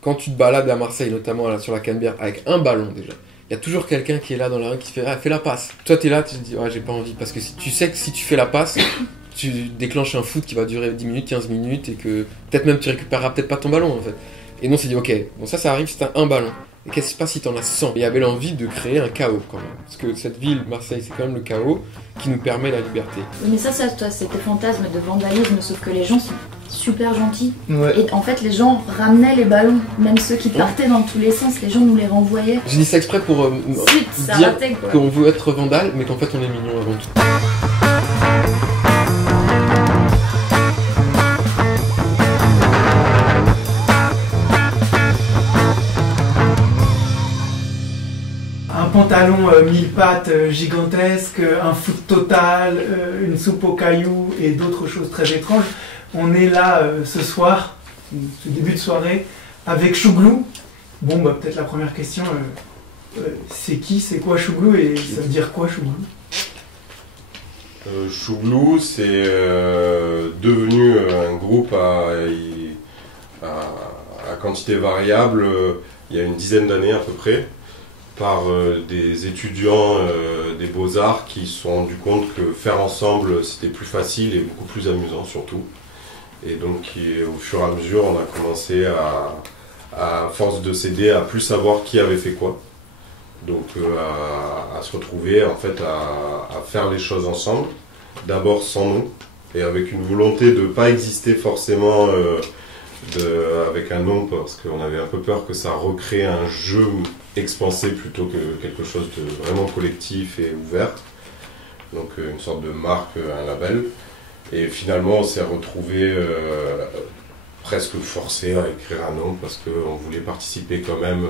quand tu te balades à Marseille, notamment là, sur la Canebière, avec un ballon déjà, il y a toujours quelqu'un qui est là dans la rue qui fait « Ah, fais la passe ». Toi, t'es là, tu te dis « Ah, j'ai pas envie ». Parce que tu sais que si tu fais la passe, tu déclenches un foot qui va durer 10 minutes, 15 minutes, et que peut-être même tu récupéreras peut-être pas ton ballon, en fait. Et nous, on s'est dit « Ok, bon ça arrive si t'as un ballon ». Et qu'est-ce qui se passe si t'en as 100 ? Il y avait l'envie de créer un chaos, quand même. Parce que cette ville, Marseille, c'est quand même le chaos qui nous permet la liberté. Mais ça, toi, c'était fantasme de vandalisme, sauf que les gens sont super gentils. Ouais. Et en fait, les gens ramenaient les ballons, même ceux qui partaient dans tous les sens, les gens nous les renvoyaient. J'ai dit ça exprès pour Ça dire ratait, quoi. qu'on veut être vandale, mais qu'en fait on est mignon avant tout. Un pantalon 1000 pattes gigantesque, un foot total, une soupe aux cailloux et d'autres choses très étranges. On est là ce soir, ce début de soirée, avec Chouglou. Bon, bah peut-être la première question, c'est qui, c'est quoi Chouglou et ça veut dire quoi Chouglou? Chouglou, c'est devenu un groupe à quantité variable il y a une dizaine d'années à peu près, par des étudiants des Beaux-Arts qui se sont rendus compte que faire ensemble c'était plus facile et beaucoup plus amusant surtout. Et donc au fur et à mesure on a commencé à force de s'aider à plus savoir qui avait fait quoi. Donc à se retrouver en fait à faire les choses ensemble, d'abord sans nom et avec une volonté de ne pas exister forcément avec un nom, parce qu'on avait un peu peur que ça recrée un jeu expansé plutôt que quelque chose de vraiment collectif et ouvert. Donc une sorte de marque, un label. Et finalement on s'est retrouvé presque forcé à écrire un nom parce qu'on voulait participer quand même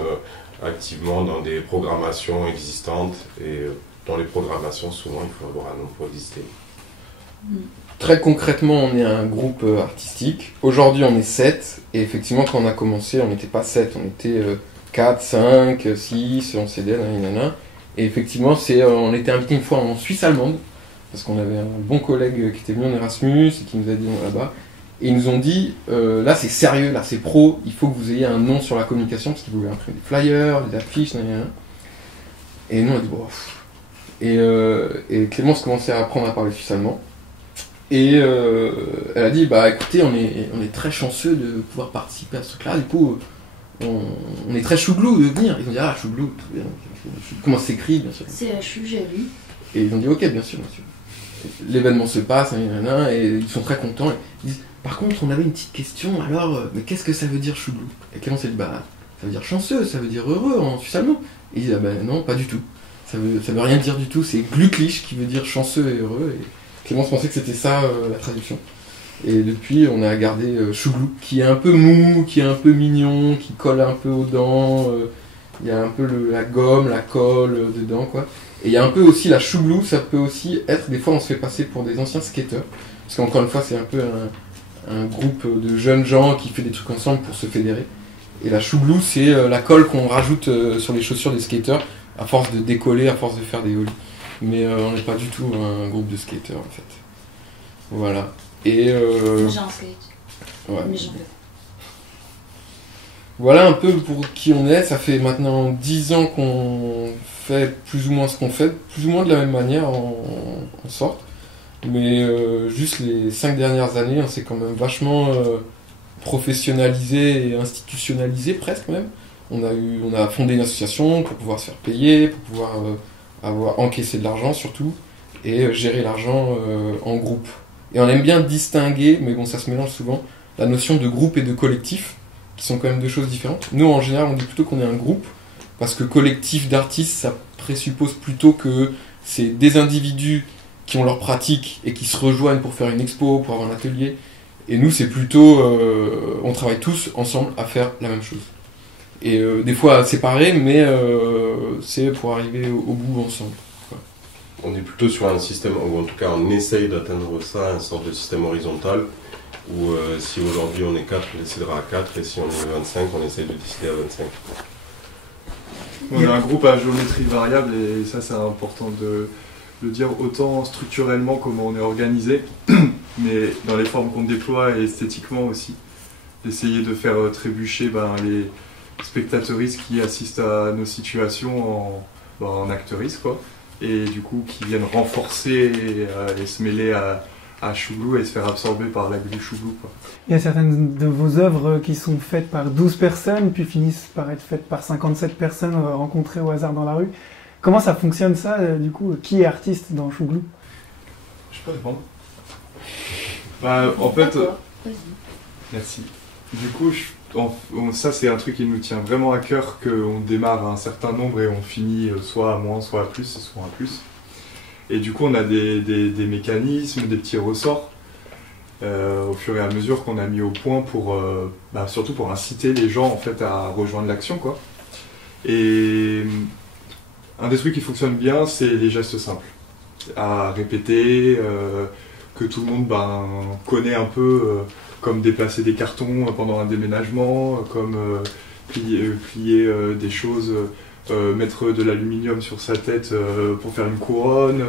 activement dans des programmations existantes, et dans les programmations souvent il faut avoir un nom pour exister. Très concrètement, on est un groupe artistique. Aujourd'hui, on est 7. Et effectivement, quand on a commencé, on n'était pas 7. On était 4, 5, 6, on s'aidait, nanana. Et effectivement, on était invité une fois en Suisse allemande, parce qu'on avait un bon collègue qui était venu en Erasmus et qui nous a dit là-bas. Et ils nous ont dit, là c'est sérieux, là c'est pro, il faut que vous ayez un nom sur la communication, parce qu'ils voulaient imprimer des flyers, des affiches, nanana. Et nous on a dit, bon. Et Clémence commençait à apprendre à parler suisse allemand. Et elle a dit, bah écoutez, on est très chanceux de pouvoir participer à ce truc-là, du coup, on est très chouglou de venir. Ils ont dit, ah, chouglou, très bien. Comment ça s'écrit, bien sûr. C'est HU, j'ai lu. Et ils ont dit, ok, bien sûr, monsieur. L'événement se passe, et ils sont très contents. Ils disent, par contre, on avait une petite question, alors, mais qu'est-ce que ça veut dire chouglou? Et Clémence a dit, bah, ça veut dire chanceux, ça veut dire heureux en suisse allemand. Et ils disent, ah ben non, pas du tout. Ça veut rien dire du tout, c'est glücklich qui veut dire chanceux et heureux. Et Clémence pensait que c'était ça la traduction. Et depuis, on a gardé Chouglou, qui est un peu mou, qui est un peu mignon, qui colle un peu aux dents. Il y a un peu la gomme, la colle dedans, quoi. Et il y a un peu aussi la Chouglou, ça peut aussi être, des fois on se fait passer pour des anciens skateurs. Parce qu'encore une fois, c'est un peu un groupe de jeunes gens qui fait des trucs ensemble pour se fédérer. Et la Chouglou, c'est la colle qu'on rajoute sur les chaussures des skateurs, à force de décoller, à force de faire des ollies. Mais on n'est pas du tout un groupe de skateurs en fait. Voilà. Et J'ai un skate. ouais. Mais j'en veux. Voilà un peu pour qui on est. Ça fait maintenant 10 ans qu'on fait plus ou moins ce qu'on fait, plus ou moins de la même manière en sorte. Mais juste les 5 dernières années, on s'est quand même vachement professionnalisé et institutionnalisé presque même. On a fondé une association pour pouvoir se faire payer, pour pouvoir encaisser de l'argent surtout, et gérer l'argent en groupe. Et on aime bien distinguer, mais bon ça se mélange souvent, la notion de groupe et de collectif, qui sont quand même deux choses différentes. Nous en général on dit plutôt qu'on est un groupe, parce que collectif d'artistes ça présuppose plutôt que c'est des individus qui ont leur pratique et qui se rejoignent pour faire une expo, pour avoir un atelier. Et nous c'est plutôt, on travaille tous ensemble à faire la même chose. Et des fois séparés, mais c'est pour arriver au bout ensemble. Quoi. On est plutôt sur un système, ou en tout cas on essaye d'atteindre ça, une sorte de système horizontal, où si aujourd'hui on est 4, on décidera à 4, et si on est 25, on essaye de décider à 25. On est un groupe à géométrie variable, et ça c'est important de le dire, autant structurellement comment on est organisé, mais dans les formes qu'on déploie et esthétiquement aussi. d'essayer de faire trébucher les spectateuristes qui assistent à nos situations en acteuristes, quoi. Et du coup, qui viennent renforcer et se mêler à Chouglou et se faire absorber par la bulle Chouglou, quoi. Il y a certaines de vos œuvres qui sont faites par 12 personnes, puis finissent par être faites par 57 personnes rencontrées au hasard dans la rue. Comment ça fonctionne ça, du coup? Qui est artiste dans Chouglou? Je peux répondre. En fait... Merci. Du coup, ça c'est un truc qui nous tient vraiment à cœur, qu'on démarre à un certain nombre et on finit soit à moins, soit à plus, soit à plus. Et du coup, on a des mécanismes, des petits ressorts au fur et à mesure qu'on a mis au point surtout pour inciter les gens en fait à rejoindre l'action, quoi. Et un des trucs qui fonctionne bien, c'est les gestes simples à répéter, que tout le monde connaît un peu, comme déplacer des cartons pendant un déménagement, comme plier des choses, mettre de l'aluminium sur sa tête pour faire une couronne,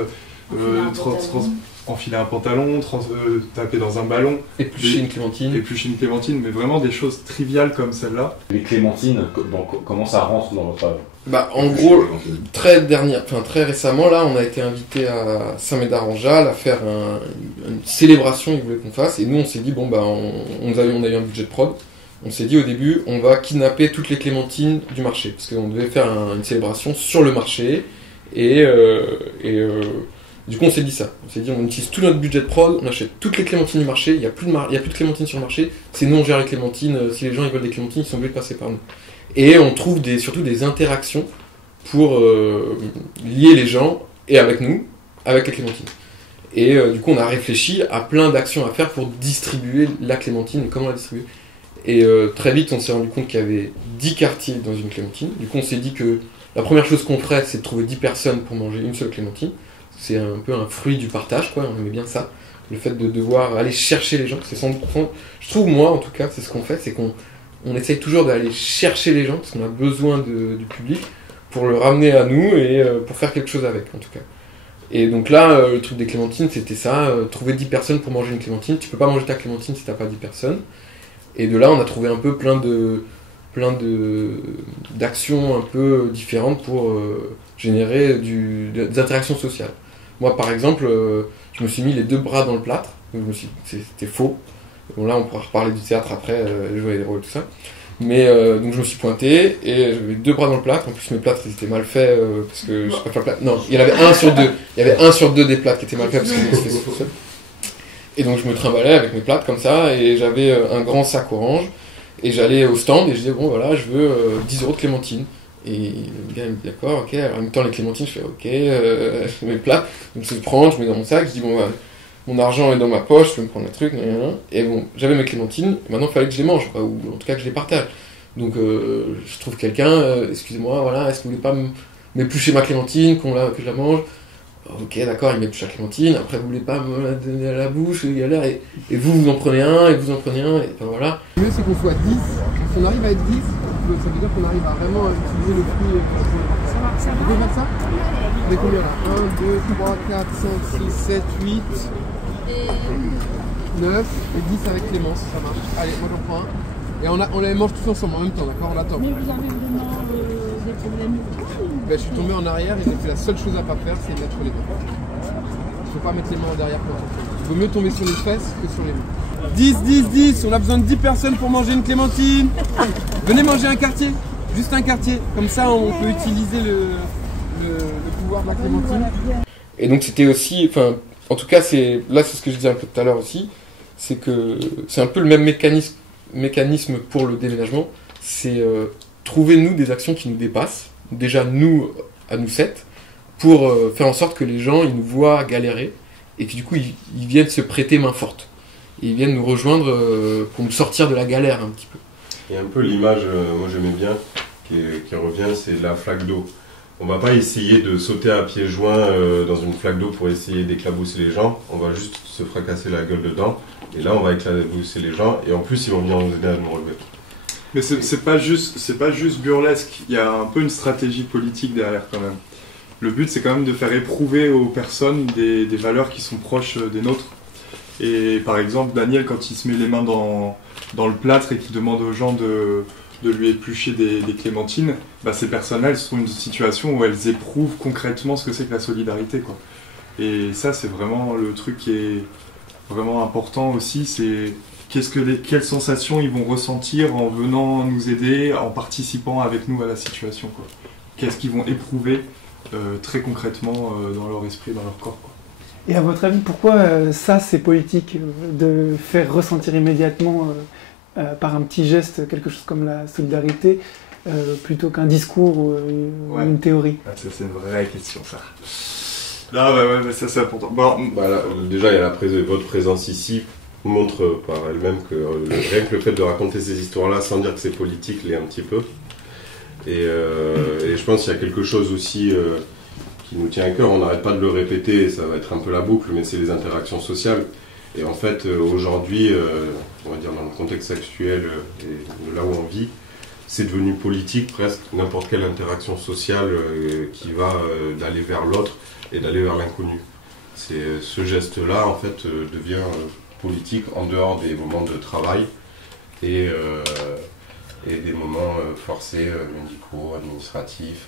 enfiler un pantalon, taper dans un ballon, éplucher une clémentine, mais vraiment des choses triviales comme celle-là. Les clémentines, comment ça rentre dans votre œuvre? En gros, très récemment, là, on a été invité à Saint-Médard-en-Jalles à faire une célébration, ils voulaient qu'on fasse, et nous on s'est dit, on a eu un budget de prod, on s'est dit au début, on va kidnapper toutes les clémentines du marché, parce qu'on devait faire une célébration sur le marché, et du coup on s'est dit ça, on s'est dit on utilise tout notre budget de prod, on achète toutes les clémentines du marché, il n'y a plus de clémentines sur le marché, c'est nous on gère les clémentines, si les gens ils veulent des clémentines, ils sont obligés de passer par nous. Et on trouve surtout des interactions pour lier les gens, et avec nous, avec les clémentines. Et du coup on a réfléchi à plein d'actions à faire pour distribuer la clémentine, et comment la distribuer. Et très vite on s'est rendu compte qu'il y avait 10 quartiers dans une clémentine, du coup on s'est dit que la première chose qu'on ferait c'est de trouver 10 personnes pour manger une seule clémentine. C'est un peu un fruit du partage, quoi. On aimait bien ça. Le fait de devoir aller chercher les gens, c'est 100%. Je trouve, moi, en tout cas, c'est ce qu'on fait, c'est qu'on essaye toujours d'aller chercher les gens, parce qu'on a besoin du public, pour le ramener à nous et pour faire quelque chose avec, en tout cas. Et donc là, le truc des clémentines, c'était ça, trouver 10 personnes pour manger une clémentine. Tu peux pas manger ta clémentine si t'as pas 10 personnes. Et de là, on a trouvé un peu plein d'actions un peu différentes pour générer des interactions sociales. Moi, par exemple, je me suis mis les 2 bras dans le plâtre. C'était faux. Bon, là, on pourra reparler du théâtre après, jouer les rôles, tout ça. Mais donc, je me suis pointé et j'avais 2 bras dans le plâtre. En plus, mes plâtres, ils étaient mal faits parce que je sais pas faire le plâtre. Non, il y en avait 1 sur 2. Il y avait 1 sur 2 des plâtres qui étaient mal faits parce qu'ils étaient faits tout seul. Et donc, je me trimballais avec mes plâtres comme ça et j'avais un grand sac orange. Et j'allais au stand et je disais, bon, voilà, je veux 10 € de clémentine. Et le gars il me dit d'accord, ok, alors en même temps les clémentines, je fais ok, je mets le plat, donc je le prends, je mets dans mon sac, je dis bon, mon argent est dans ma poche, je peux me prendre le truc, et bon, j'avais mes clémentines, et maintenant il fallait que je les mange, quoi, ou en tout cas que je les partage. Donc je trouve quelqu'un, excusez-moi, voilà, est-ce que vous voulez pas m'éplucher ma clémentine, que je la mange? Ok, d'accord, il m'épluche la clémentine, après vous voulez pas me la donner à la bouche, galère, et vous en prenez un, et vous en prenez un, et ben voilà. Le mieux c'est qu'on soit 10, si on arrive à être 10, ça veut dire qu'on arrive à vraiment utiliser le fruit. On peut faire ça? On est combien là? 1, 2, 3, 4, 5, 6, 7, 8, 9 et 10 avec Clémence, ça marche. Allez, moi j'en prends un. Et on les mange tous ensemble en même temps, d'accord? On attend. Mais vous avez vraiment des problèmes? Je suis tombé en arrière et j'ai fait la seule chose à pas faire, c'est mettre les mains. Il ne faut pas mettre les mains en derrière quand on fait. Il vaut mieux tomber sur les fesses que sur les mains. 10, on a besoin de 10 personnes pour manger une clémentine. Venez manger un quartier, juste un quartier. Comme ça, on peut utiliser le pouvoir de la clémentine. Et donc c'était aussi, en tout cas, c'est ce que je disais un peu tout à l'heure aussi, c'est que c'est un peu le même mécanisme pour le déménagement. C'est trouver, nous, des actions qui nous dépassent. Déjà, nous, à nous 7, pour faire en sorte que les gens, ils nous voient galérer et que du coup, ils viennent se prêter main forte. Et ils viennent nous rejoindre pour nous sortir de la galère un petit peu. Il y a un peu l'image, moi j'aimais bien, qui revient, c'est la flaque d'eau. On va pas essayer de sauter à pieds joints dans une flaque d'eau pour essayer d'éclabousser les gens, on va juste se fracasser la gueule dedans, et là on va éclabousser les gens, et en plus ils vont venir nous aider à nous relever. Mais c'est pas juste burlesque, il y a un peu une stratégie politique derrière quand même. Le but c'est quand même de faire éprouver aux personnes des valeurs qui sont proches des nôtres. Et par exemple, Daniel, quand il se met les mains dans dans le plâtre et qui demande aux gens de lui éplucher des clémentines, bah, ces personnes-là, elles sont dans une situation où elles éprouvent concrètement ce que c'est que la solidarité, quoi. Et ça, c'est vraiment le truc qui est vraiment important aussi, c'est quelles sensations ils vont ressentir en venant nous aider, en participant avec nous à la situation, quoi. Qu'est-ce qu'ils vont éprouver très concrètement dans leur esprit, dans leur corps, quoi. Et à votre avis, pourquoi ça, c'est politique, de faire ressentir immédiatement par un petit geste quelque chose comme la solidarité, plutôt qu'un discours ou une théorie? Ah, ça, c'est une vraie question, ça. Là, ouais, ça, c'est important. Bon. Bah, là, déjà, il y a votre présence ici montre par elle-même que rien que le fait de raconter ces histoires-là sans dire que c'est politique l'est un petit peu. Et je pense qu'il y a quelque chose aussi qui nous tient à cœur, on n'arrête pas de le répéter, ça va être un peu la boucle, mais c'est les interactions sociales. Et en fait, aujourd'hui, on va dire dans le contexte actuel et de là où on vit, c'est devenu politique presque n'importe quelle interaction sociale qui va d'aller vers l'autre et d'aller vers l'inconnu. Ce geste-là, en fait, devient politique en dehors des moments de travail et des moments forcés, médicaux, administratifs.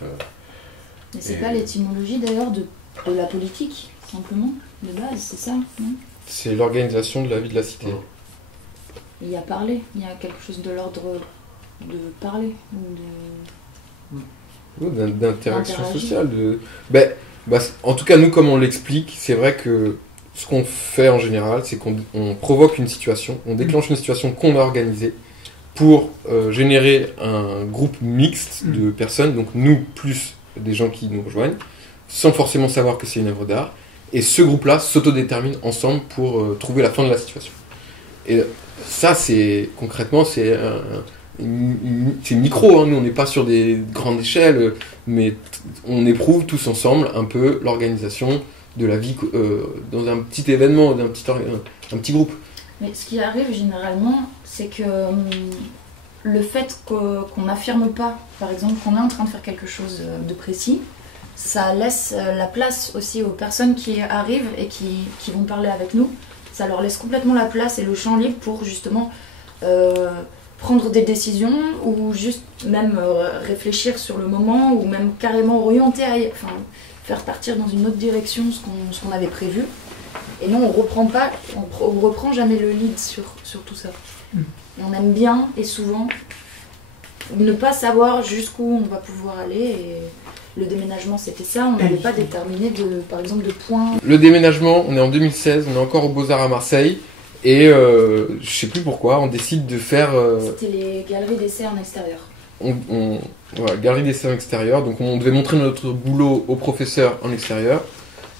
Mais c'est pas l'étymologie d'ailleurs de la politique, simplement, de base, c'est ça, non? C'est l'organisation de la vie de la cité. Il y a parler, il y a quelque chose de l'ordre de parler, ou de... D'interaction sociale. En tout cas, nous, comme on l'explique, c'est vrai que ce qu'on fait en général, c'est qu'on provoque une situation, on déclenche une situation qu'on a organisée pour générer un groupe mixte de personnes, donc nous plus des gens qui nous rejoignent, sans forcément savoir que c'est une œuvre d'art, et ce groupe-là s'autodétermine ensemble pour trouver la fin de la situation. Et ça, concrètement, c'est micro, hein. Nous on n'est pas sur des grandes échelles, mais on éprouve tous ensemble un peu l'organisation de la vie dans un petit événement, un petit groupe. Mais ce qui arrive généralement, c'est que le fait qu'on n'affirme pas, par exemple, qu'on est en train de faire quelque chose de précis, ça laisse la place aussi aux personnes qui arrivent et qui vont parler avec nous. Ça leur laisse complètement la place et le champ libre pour justement prendre des décisions ou juste même réfléchir sur le moment ou même carrément orienter, faire partir dans une autre direction ce qu'on avait prévu. Et nous, on reprend jamais le lead sur tout ça. Et on aime bien et souvent ne pas savoir jusqu'où on va pouvoir aller. Et le déménagement, c'était ça. On n'avait pas déterminé, par exemple, de points. Le déménagement, on est en 2016, on est encore aux Beaux-Arts à Marseille. Et je sais plus pourquoi, on décide de faire... C'était les galeries d'essai en extérieur. Voilà, galerie d'essai en extérieur. Donc on devait montrer notre boulot aux professeurs en extérieur.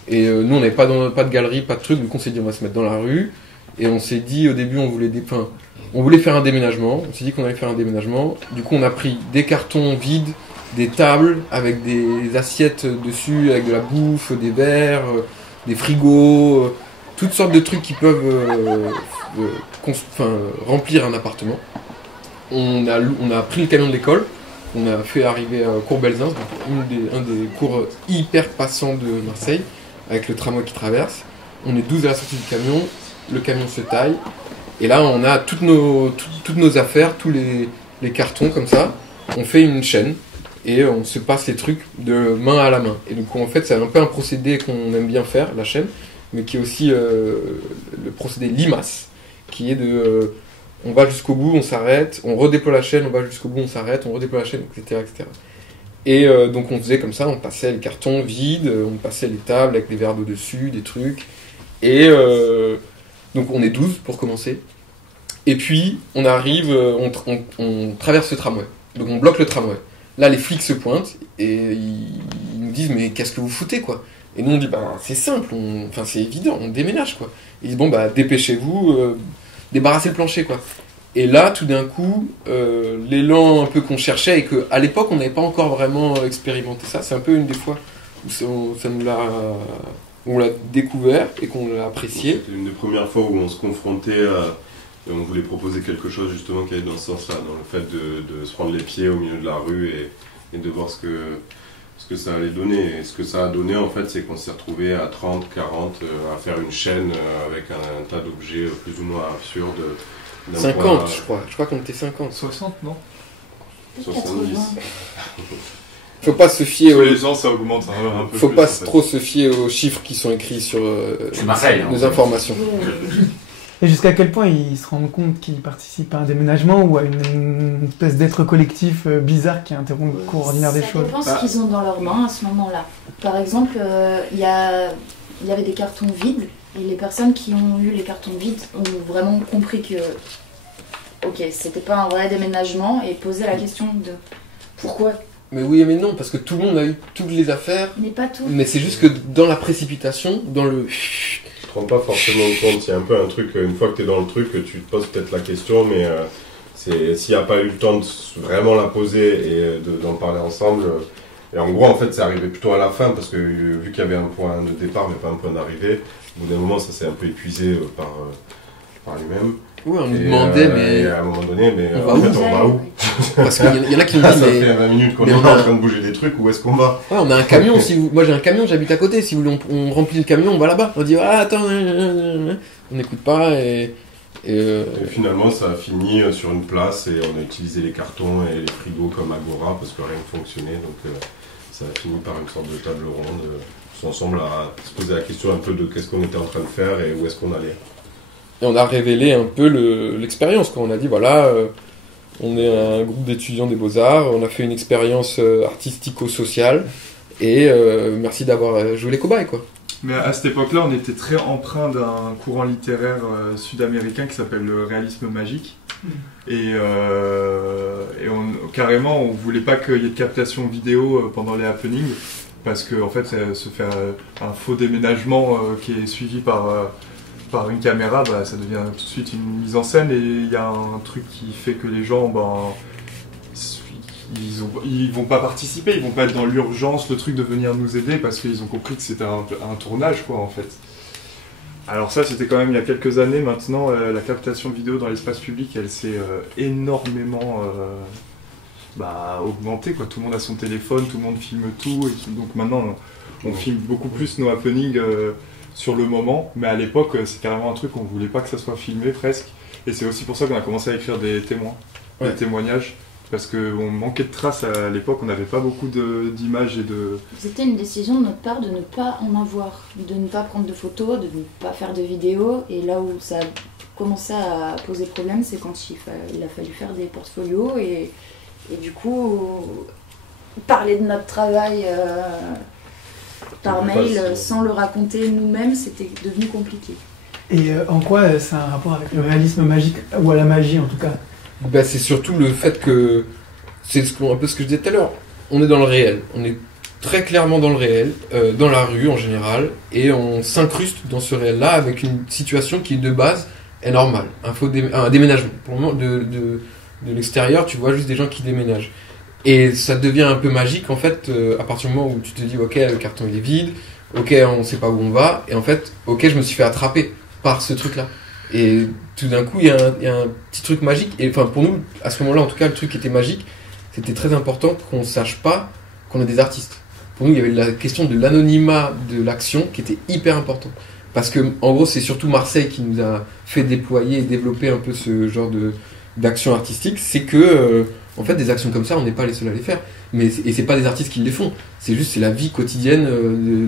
Et nous, on n'avait pas de galerie, pas de truc. Donc on s'est dit, on va se mettre dans la rue. Et on s'est dit, au début, on voulait faire un déménagement. On s'est dit qu'on allait faire un déménagement. Du coup, on a pris des cartons vides, des tables avec des assiettes dessus, avec de la bouffe, des verres, des frigos, toutes sortes de trucs qui peuvent remplir un appartement. On a pris le camion de l'école, on a fait arriver à Cours-Belzins, un des cours hyper passants de Marseille, avec le tramway qui traverse. On est 12 à la sortie du camion, le camion se taille, et là on a toutes nos affaires, tous les cartons comme ça, on fait une chaîne, et on se passe les trucs de main à la main. Et donc en fait c'est un peu un procédé qu'on aime bien faire, la chaîne, mais qui est aussi le procédé limace, qui est on va jusqu'au bout, on s'arrête, on redéploie la chaîne, on va jusqu'au bout, on s'arrête, on redéploie la chaîne, etc. etc. Et donc on faisait comme ça, on passait les cartons vides, on passait les tables avec des verres d'eau dessus, des trucs, et donc on est 12 pour commencer. Et puis on arrive, on traverse le tramway, donc on bloque le tramway. Là les flics se pointent, et ils nous disent mais qu'est-ce que vous foutez quoi? Et nous on dit c'est simple, c'est évident, on déménage quoi. Ils disent dépêchez-vous, débarrassez le plancher quoi. Et là tout d'un coup, l'élan un peu qu'on cherchait et qu'à l'époque on n'avait pas encore vraiment expérimenté ça, c'est un peu une des fois où on l'a découvert et qu'on l'a apprécié. C'était une des premières fois où on se confrontait à... On voulait proposer quelque chose justement qui allait dans ce sens-là, dans le fait de se prendre les pieds au milieu de la rue et de voir ce que ça allait donner. Et ce que ça a donné en fait, c'est qu'on s'est retrouvé à 30, 40 à faire une chaîne avec un tas d'objets plus ou moins absurdes d'un 50, point à- je crois. Je crois qu'on était 50. 60, non 70. Faut pas se fier Tous aux... les ans, ça augmente un peu Faut plus, pas en fait. trop se fier aux chiffres qui sont écrits sur C'est Marseille, hein. nos informations. Et jusqu'à quel point ils se rendent compte qu'ils participent à un déménagement ou à une espèce d'être collectif bizarre qui interrompt le cours ordinaire des Ça choses? dépend ce qu'ils ont dans leurs mains à ce moment-là. Par exemple, il y avait des cartons vides, et les personnes qui ont eu les cartons vides ont vraiment compris que, ok, c'était pas un vrai déménagement, et posaient la question de pourquoi. Mais oui mais non, parce que tout le monde a eu toutes les affaires. Mais pas tout. Mais c'est juste que dans la précipitation, dans le... Tu te rends pas forcément compte, il y a un peu un truc, une fois que tu es dans le truc, tu te poses peut-être la question, mais s'il n'y a pas eu le temps de vraiment la poser et d'en parler ensemble, et en gros en fait c'est arrivé plutôt à la fin, parce que vu qu'il y avait un point de départ mais pas un point d'arrivée, au bout d'un moment ça s'est un peu épuisé par lui-même. Ouais, on nous Et, demandait, et mais... à un moment donné, mais On va en où fait on va où? Parce qu'il y en a qui nous Ça disent, mais... fait 20 minutes qu'on mais est en on a- train de bouger des trucs, où est-ce qu'on va? Ouais, on a un camion, si vous... Moi j'ai un camion, j'habite à côté, si vous voulez on remplit le camion, on va là-bas. On dit, ah attends, on n'écoute pas et Et finalement, ça a fini sur une place et on a utilisé les cartons et les frigos comme agora parce que rien ne fonctionnait. Donc ça a fini par une sorte de table ronde, tous ensemble à se poser la question un peu de qu'est-ce qu'on était en train de faire et où est-ce qu'on allait. Et on a révélé un peu l'expérience, quoi. On a dit, voilà, on est un groupe d'étudiants des Beaux-Arts, on a fait une expérience artistico-sociale, et merci d'avoir joué les cobayes, quoi. Mais à cette époque-là, on était très empreint d'un courant littéraire sud-américain qui s'appelle le réalisme magique. Et carrément, on voulait pas qu'il y ait de captation vidéo pendant les happenings, parce que en fait, se faire un faux déménagement qui est suivi par une caméra, bah, ça devient tout de suite une mise en scène. Et il y a un truc qui fait que les gens, ils vont pas participer, ils vont pas être dans l'urgence, le truc de venir nous aider, parce qu'ils ont compris que c'était un tournage, quoi, en fait. Alors ça, c'était quand même il y a quelques années. Maintenant, la captation vidéo dans l'espace public, elle s'est énormément augmentée, quoi. Tout le monde a son téléphone, tout le monde filme tout, et donc maintenant, on filme beaucoup plus nos happenings sur le moment, mais à l'époque, c'est carrément un truc qu'on voulait pas que ça soit filmé, presque. Et c'est aussi pour ça qu'on a commencé à écrire des Ouais. des témoignages, parce qu'on manquait de traces à l'époque, on n'avait pas beaucoup d'images et de... C'était une décision de notre part de ne pas en avoir, de ne pas prendre de photos, de ne pas faire de vidéos. Et là où ça a commencé à poser problème, c'est quand il a fallu faire des portfolios et du coup, parler de notre travail par mail sans le raconter nous-mêmes, c'était devenu compliqué. Et en quoi c'est un rapport avec le réalisme magique, ou à la magie en tout cas? Bah, c'est surtout le fait que... C'est un peu ce que je disais tout à l'heure. On est dans le réel. On est très clairement dans le réel, dans la rue en général, et on s'incruste dans ce réel-là avec une situation qui, de base, est normale. Un déménagement. Pour le moment, de l'extérieur, tu vois juste des gens qui déménagent. Et ça devient un peu magique, en fait, à partir du moment où tu te dis, ok, le carton il est vide, ok, on sait pas où on va, et en fait, ok, je me suis fait attraper par ce truc-là. Et tout d'un coup, il y a un petit truc magique. Et enfin, pour nous, à ce moment-là, en tout cas, le truc qui était magique, c'était très important qu'on sache pas qu'on est des artistes. Pour nous, il y avait la question de l'anonymat de l'action qui était hyper important. Parce que, en gros, c'est surtout Marseille qui nous a fait déployer et développer un peu ce genre d'action artistique. C'est que, en fait, des actions comme ça, on n'est pas les seuls à les faire. Et c'est pas des artistes qui les font. C'est la vie quotidienne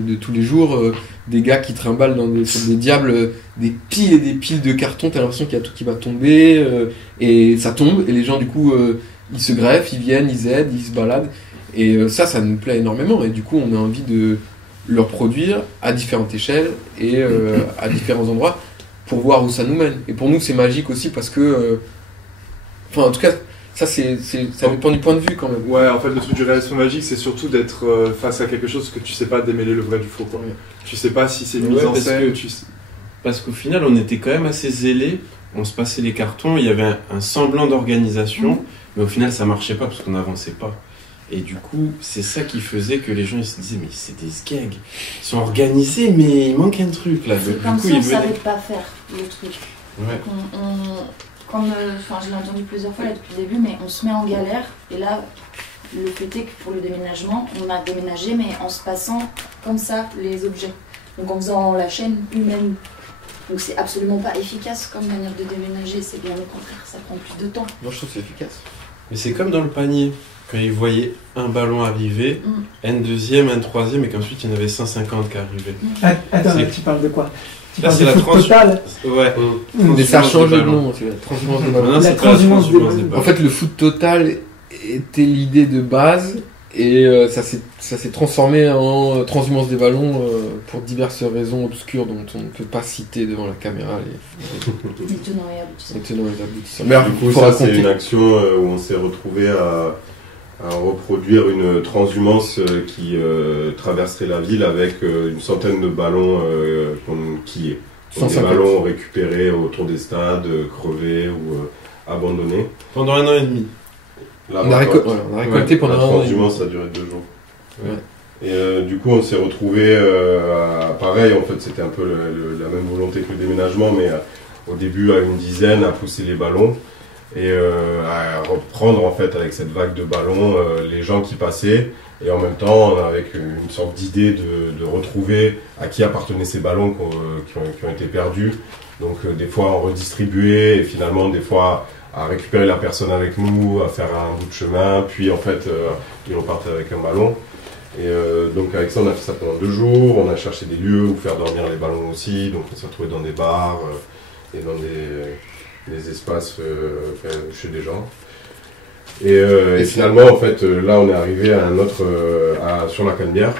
de tous les jours. Des gars qui trimballent sur des diables, des piles et des piles de cartons. T'as l'impression qu'il y a tout qui va tomber. Et ça tombe. Et les gens, du coup, ils se greffent, ils viennent, ils aident, ils se baladent. Et ça nous plaît énormément. Et du coup, on a envie de le reproduire à différentes échelles et à différents endroits pour voir où ça nous mène. Et pour nous, c'est magique aussi parce que... Enfin, en tout cas... Ça dépend du point de vue quand même. Ouais, en fait, le truc du réalisme magique, c'est surtout d'être face à quelque chose que tu sais pas démêler le vrai du faux, quoi. Tu sais pas si c'est une mise en scène, parce qu'au final, on était quand même assez zélés. On se passait les cartons, il y avait un semblant d'organisation, mais au final, ça marchait pas parce qu'on n'avançait pas. Et du coup, c'est ça qui faisait que les gens ils se disaient, mais c'est des gags. Ils sont organisés, mais il manque un truc là. C'est comme si on savait pas faire le truc. Ouais. Comme je l'ai entendu plusieurs fois là, depuis le début, mais on se met en galère. Et là, le fait est que pour le déménagement, on a déménagé, mais en se passant comme ça les objets. Donc en faisant la chaîne humaine. Donc c'est absolument pas efficace comme manière de déménager, c'est bien au contraire, ça prend plus de temps. Moi je trouve que c'est efficace. Mais c'est comme dans le panier, quand ils voyaient un ballon arriver, un deuxième, un troisième, et qu'ensuite il y en avait 150 qui arrivaient. Attends, C'est- tu parles de quoi? Tu Là, parles c'est de la foot total? Ouais. Mais ça a changé de ballons. nom, tu vois, transhumance des ballons. Maintenant, La c'est pas la transhumance des transhumance ballons. des ballons. En fait, le foot total était l'idée de base et ça s'est transformé en transhumance des ballons pour diverses raisons obscures dont on ne peut pas citer devant la caméra Les tenants et aboutissants. les tenants et les aboutissants. Mais alors, Du coup, faut ça, c'est raconter. une action où on s'est retrouvé à reproduire une transhumance qui traverserait la ville avec une centaine de ballons qui est. Donc, des 150. ballons récupérés autour des stades, crevés ou abandonnés. Pendant 1 an et demi. La On a récolté pendant la un an. transhumance a duré 2 jours. Ouais. Et du coup, on s'est retrouvé pareil, en fait, c'était un peu la même volonté que le déménagement, mais au début à une dizaine, à pousser les ballons et à reprendre en fait avec cette vague de ballons les gens qui passaient et en même temps avec une sorte d'idée de retrouver à qui appartenaient ces ballons qui ont été perdus. Donc des fois on redistribuait et finalement des fois à récupérer la personne avec nous, à faire un bout de chemin, puis en fait ils repartaient avec un ballon. Et donc avec ça on a fait ça pendant 2 jours, on a cherché des lieux où faire dormir les ballons aussi, donc on s'est retrouvé dans des bars et dans des espaces chez des gens. Et finalement en fait là on est arrivé à un autre sur la Canebière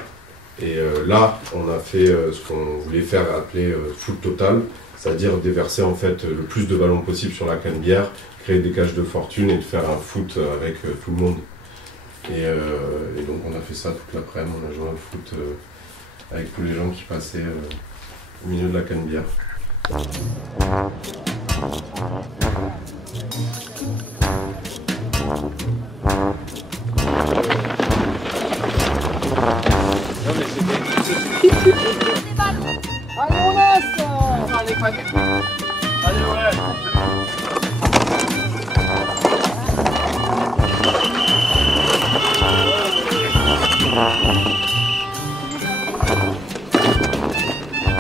et là on a fait ce qu'on voulait faire appeler foot total, c'est-à-dire déverser en fait le plus de ballons possible sur la Canebière, créer des cages de fortune et de faire un foot avec tout le monde. Et donc on a fait ça toute l'après-midi, on a joué au foot avec tous les gens qui passaient au milieu de la Canebière.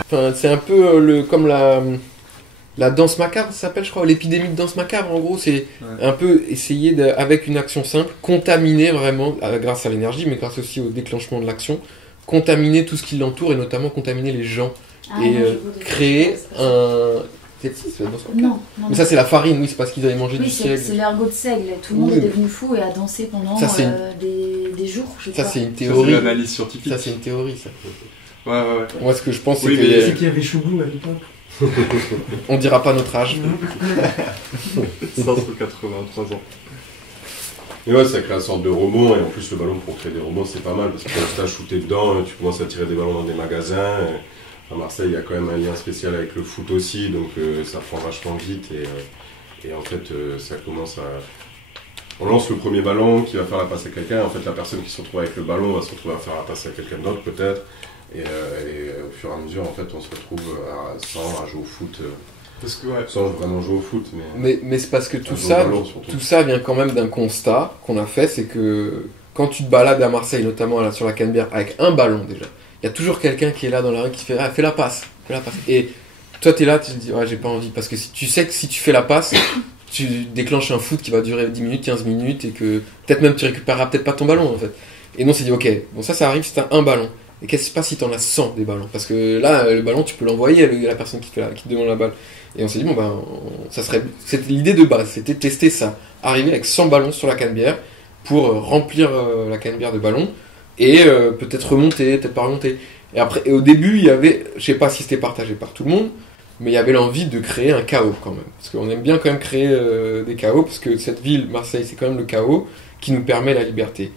Enfin, c'est un peu comme la danse macabre, ça s'appelle, je crois, l'épidémie de danse macabre. En gros, c'est un peu essayer, avec une action simple, contaminer vraiment, grâce à l'énergie, mais grâce aussi au déclenchement de l'action, contaminer tout ce qui l'entoure et notamment contaminer les gens. Ah, et non, j'ai pas de- créer c'est pas ça. un. C'est si, c'est la danse macabre. Non, non. Mais ça, c'est la farine, oui, c'est parce qu'ils avaient mangé Oui, du c'est seigle. l'ergot de seigle. Tout le monde Oui, est devenu fou et a dansé pendant Ça, c'est des jours, je Ça, crois. c'est une Ça, c'est théorie. l'analyse scientifique. Ça, c'est une théorie, ça. Ouais. Moi, ce que je pense, c'est Oui, que. mais C'est qu'il y avait Choublou à l'époque. On dira pas notre âge. 183 ans. Et ouais, ça crée une sorte de rebond, et en plus le ballon pour créer des rebonds c'est pas mal, parce que quand tu as shooté dedans, tu commences à tirer des ballons dans des magasins. À Marseille, il y a quand même un lien spécial avec le foot aussi, donc ça prend vachement vite, et en fait ça commence à... On lance le premier ballon qui va faire la passe à quelqu'un, en fait la personne qui se retrouve avec le ballon va se retrouver à faire la passe à quelqu'un d'autre peut-être, et au fur et à mesure en fait on se retrouve à 100 à jouer au foot, Parce que, ouais. sans vraiment jouer au foot, mais... Mais c'est parce que à tout jouer au ça, ballon, surtout. tout ça vient quand même d'un constat qu'on a fait, c'est que quand tu te balades à Marseille, notamment là, sur la Canebière, avec un ballon déjà, il y a toujours quelqu'un qui est là dans la rue qui fait « Ah, fais la passe, fais la passe ». Et toi, tu es là, tu te dis « Ouais, j'ai pas envie ». Parce que si, tu sais que si tu fais la passe, tu déclenches un foot qui va durer 10 minutes, 15 minutes, et que peut-être même tu récupéreras peut-être pas ton ballon en fait. Et nous on s'est dit « Ok, bon ça arrive si t'as un ballon ». Et qu'est-ce qui se passe si t'en as 100 des ballons? Parce que là, le ballon, tu peux l'envoyer à la personne qui te demande la balle. Et on s'est dit, bon ben, ça serait. C'était l'idée de base, c'était tester ça. Arriver avec 100 ballons sur la Canebière pour remplir la Canebière de ballons et peut-être remonter, peut-être pas remonter. Et après, et au début, il y avait, je sais pas si c'était partagé par tout le monde, mais il y avait l'envie de créer un chaos quand même. Parce qu'on aime bien quand même créer des chaos, parce que cette ville, Marseille, c'est quand même le chaos qui nous permet la liberté.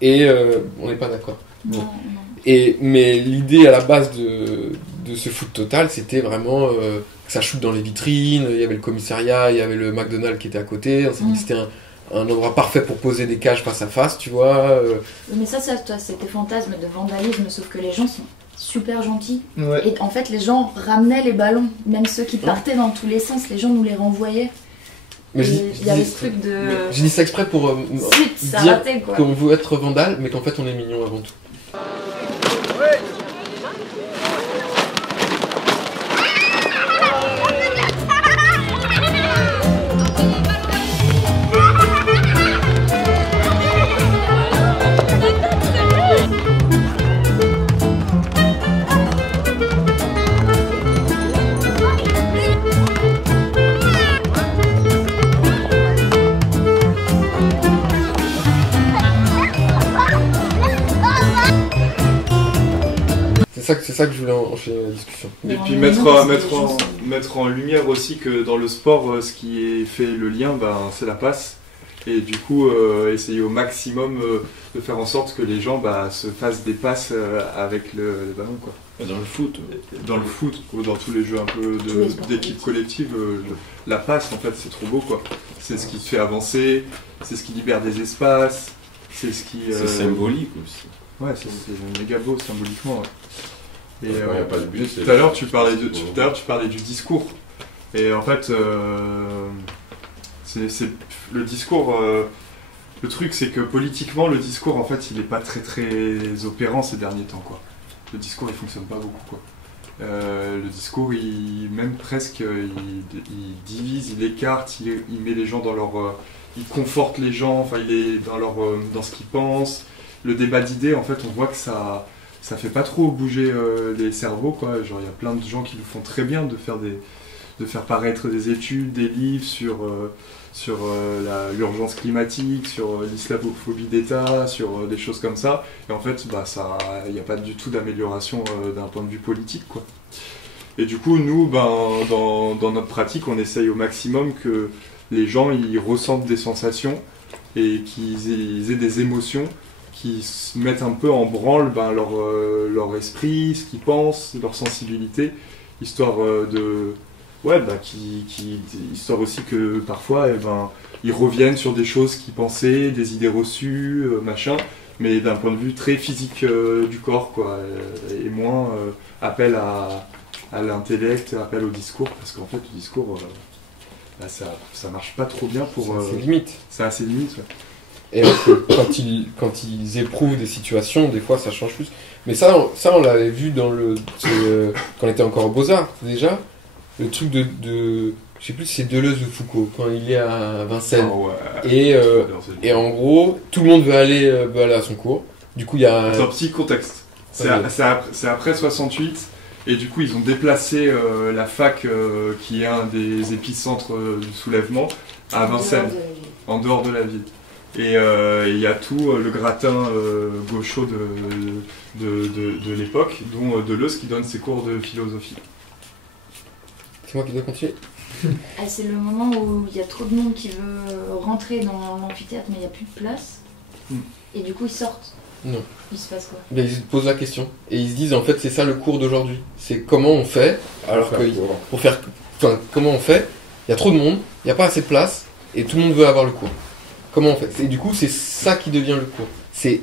Et on n'est pas d'accord. Non, non. Mais l'idée à la base de ce foot total, c'était vraiment que ça shoote dans les vitrines, il y avait le commissariat, il y avait le McDonald's qui était à côté, on s'est dit que c'était un endroit parfait pour poser des cages face à face, tu vois. Mais ça, c'était fantasme de vandalisme, sauf que les gens sont super gentils. Ouais. Et en fait, les gens ramenaient les ballons, même ceux qui partaient dans tous les sens, les gens nous les renvoyaient. Mais Il y avait ce truc de... j'ai dit ça exprès pour Zut, ça a dire raté, quoi. qu'on veut être vandale, mais qu'en fait on est mignon avant tout. C'est ça que je voulais enchaîner la discussion. Et puis Mais mettre en lumière aussi que dans le sport, ce qui est fait le lien, c'est la passe. Et du coup, essayer au maximum de faire en sorte que les gens se fassent des passes avec le ballon, quoi. Dans le foot. Dans le foot, ou dans tous les jeux un peu d'équipe collective, la passe, en fait, c'est trop beau, quoi. C'est ce qui te fait avancer, c'est ce qui libère des espaces, c'est ce qui... C'est symbolique aussi. Ouais, c'est méga beau symboliquement. Ouais. Et Quand il n'y a pas de but, tout à l'heure, tu parlais du discours. Et en fait, c'est le discours. Le truc, c'est que politiquement, le discours, en fait, il n'est pas très très opérant ces derniers temps, quoi. Le discours, il fonctionne pas beaucoup, quoi. Le discours, même presque, il divise, il écarte, il met les gens dans leur, il conforte les gens. Enfin, il est dans ce qu'ils pensent. Le débat d'idées, en fait, on voit que ça fait pas trop bouger les cerveaux, quoi. Genre, il y a plein de gens qui le font très bien de faire paraître des études, des livres sur l'urgence climatique, sur l'islamophobie d'État, sur des choses comme ça. Et en fait, il n'y a pas du tout d'amélioration d'un point de vue politique, quoi. Et du coup, nous, dans notre pratique, on essaye au maximum que les gens ils ressentent des sensations et qu'ils aient des émotions qui se mettent un peu en branle leur esprit, ce qu'ils pensent, leur sensibilité, histoire histoire aussi que parfois ils reviennent sur des choses qu'ils pensaient, des idées reçues, machin, mais d'un point de vue très physique du corps, quoi, et moins appel à l'intellect, appel au discours, parce qu'en fait le discours ça marche pas trop bien pour... C'est assez limite. C'est assez limite, ouais. Et quand ils éprouvent des situations, des fois ça change plus. Mais ça on l'avait vu quand on était encore au Beaux-Arts, déjà. Le truc de je sais plus si c'est Deleuze ou Foucault, quand il est à Vincennes. Oh ouais. Et en gros, tout le monde veut aller à son cours. Du coup, il y a... C'est un petit contexte. C'est après 68. Et du coup, ils ont déplacé la fac, qui est un des épicentres du soulèvement, à Vincennes, en dehors de la ville. Et il y a tout le gratin gaucho de l'époque, dont Deleuze qui donne ses cours de philosophie. C'est moi qui dois continuer. C'est le moment où il y a trop de monde qui veut rentrer dans l'amphithéâtre, mais il n'y a plus de place. Et du coup, ils sortent. Non. Il se passe quoi? Ils se posent la question. Et ils se disent, en fait, c'est ça le cours d'aujourd'hui. C'est comment on fait, alors que comment on fait, il y a trop de monde, il n'y a pas assez de place, et tout le monde veut avoir le cours. Comment on fait? Et du coup, c'est ça qui devient le cours. C'est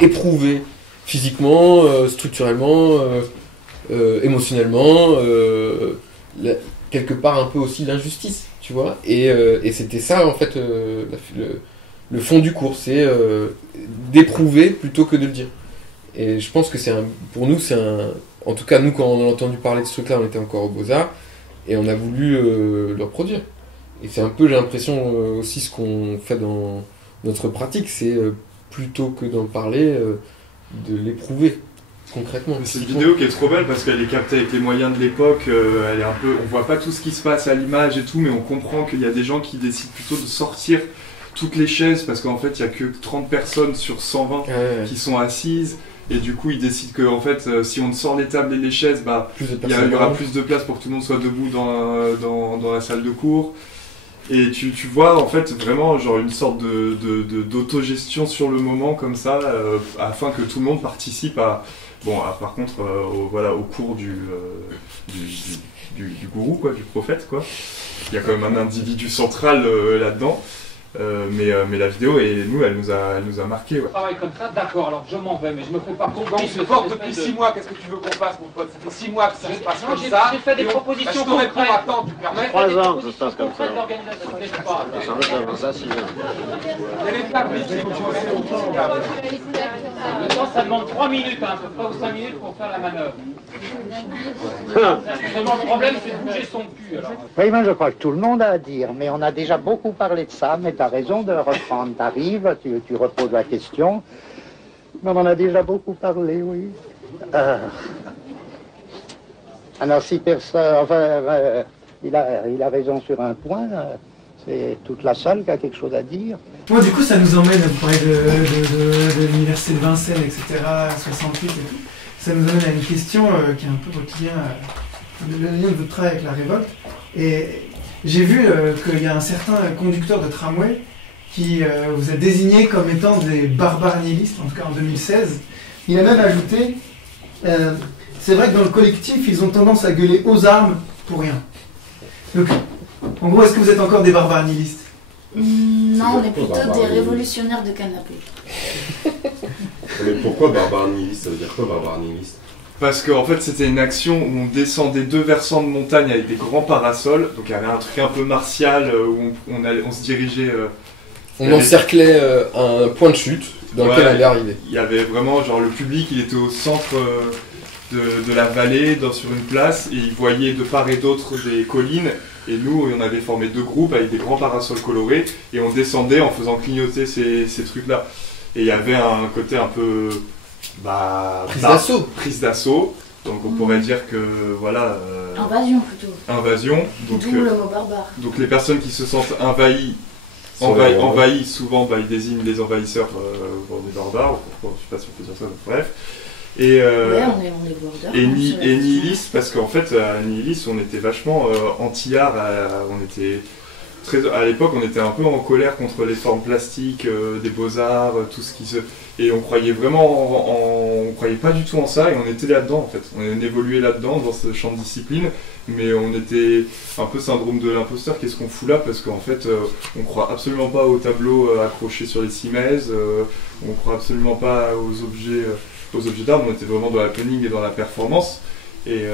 éprouver physiquement, structurellement, émotionnellement, quelque part un peu aussi l'injustice, tu vois. Et c'était ça, en fait, le fond du cours, c'est d'éprouver plutôt que de le dire. Et je pense que pour nous, en tout cas, nous, quand on a entendu parler de ce truc-là, on était encore au Beaux-Arts, et on a voulu le reproduire. Et c'est un peu, j'ai l'impression, aussi ce qu'on fait dans notre pratique, c'est plutôt que d'en parler, de l'éprouver concrètement. C'est une vidéo qui est trop belle parce qu'elle est captée avec les moyens de l'époque, elle est un peu, on voit pas tout ce qui se passe à l'image et tout, mais on comprend qu'il y a des gens qui décident plutôt de sortir toutes les chaises parce qu'en fait il y a que 30 personnes sur 120 qui sont assises. Et du coup, ils décident que en fait, si on sort les tables et les chaises, il y aura plus de place pour que tout le monde soit debout dans la salle de cours. Et tu vois en fait vraiment genre une sorte d'autogestion sur le moment comme ça, afin que tout le monde participe par contre au cours du gourou, quoi, du prophète, quoi. Il y a quand même un individu central là-dedans. Mais la vidéo, et nous, elle nous a marqué. Ouais. Travail comme ça, d'accord, alors je m'en vais, mais je me fais pas Donc on se porte depuis 6 mois, qu'est-ce que tu veux qu'on fasse, mon pote? Ça fait 6 mois que ça se passe comme ça. J'ai fait des propositions concrètes. Je te réponds, attends, tu permets? 3 ans que ça se passe comme ça. D'organisation de l'espace. Ça, 6 ans. Il y a les tables ici, Le temps, ça demande 3 minutes, à peu près, ou 5 minutes pour faire la manœuvre. Seulement le problème, c'est de bouger son cul, alors. Oui, mais je crois que tout le monde a à dire, mais on a déjà beaucoup parlé de ça, mais tu as raison de reprendre. Tu arrives, tu reposes la question, mais on en a déjà beaucoup parlé, oui. Alors si personne... Enfin, il a raison sur un point, c'est toute la salle qui a quelque chose à dire. Bon, du coup, ça nous emmène à parler de l'université de Vincennes, etc., 68 et tout. Ça nous amène à une question qui est un peu votre lien, le lien de votre travail avec la révolte. Et j'ai vu qu'il y a un certain conducteur de tramway qui vous a désigné comme étant des barbares nihilistes, en tout cas en 2016. Il a même ajouté c'est vrai que dans le collectif, ils ont tendance à gueuler aux armes pour rien. Donc, en gros, est-ce que vous êtes encore des barbares nihilistes? Non, on est plutôt des révolutionnaires de canapé. Mais pourquoi barbare nihiliste? Ça veut dire quoi barbare nihiliste? Parce qu'en fait c'était une action où on descendait 2 versants de montagne avec des grands parasols, donc il y avait un truc un peu martial où on se dirigeait... on encerclait un point de chute dans lequel on allait arriver. Il y avait vraiment, genre le public il était au centre de la vallée, sur une place, et il voyait de part et d'autre des collines, et nous on avait formé 2 groupes avec des grands parasols colorés, et on descendait en faisant clignoter ces trucs-là. Et il y avait un côté un peu... prise d'assaut. Donc on pourrait dire que voilà. Invasion plutôt. Invasion. Donc, d'où le mot barbare. Donc les personnes qui se sentent envahies souvent, ils désignent les envahisseurs pour des barbares. Je sais pas si on peut dire ça. Bref. Et on est border. Et nihiliste parce qu'en fait à nihiliste on était vachement anti-art. On était à l'époque, on était un peu en colère contre les formes plastiques, des beaux-arts, tout ce qui se... Et on croyait vraiment, on croyait pas du tout en ça, et on était là-dedans en fait. On évoluait là-dedans, dans ce champ de discipline, mais on était un peu syndrome de l'imposteur, qu'est-ce qu'on fout là? Parce qu'en fait, on croit absolument pas aux tableaux accrochés sur les cimaises, on croit absolument pas aux objets d'art, on était vraiment dans l'happening et dans la performance. Mais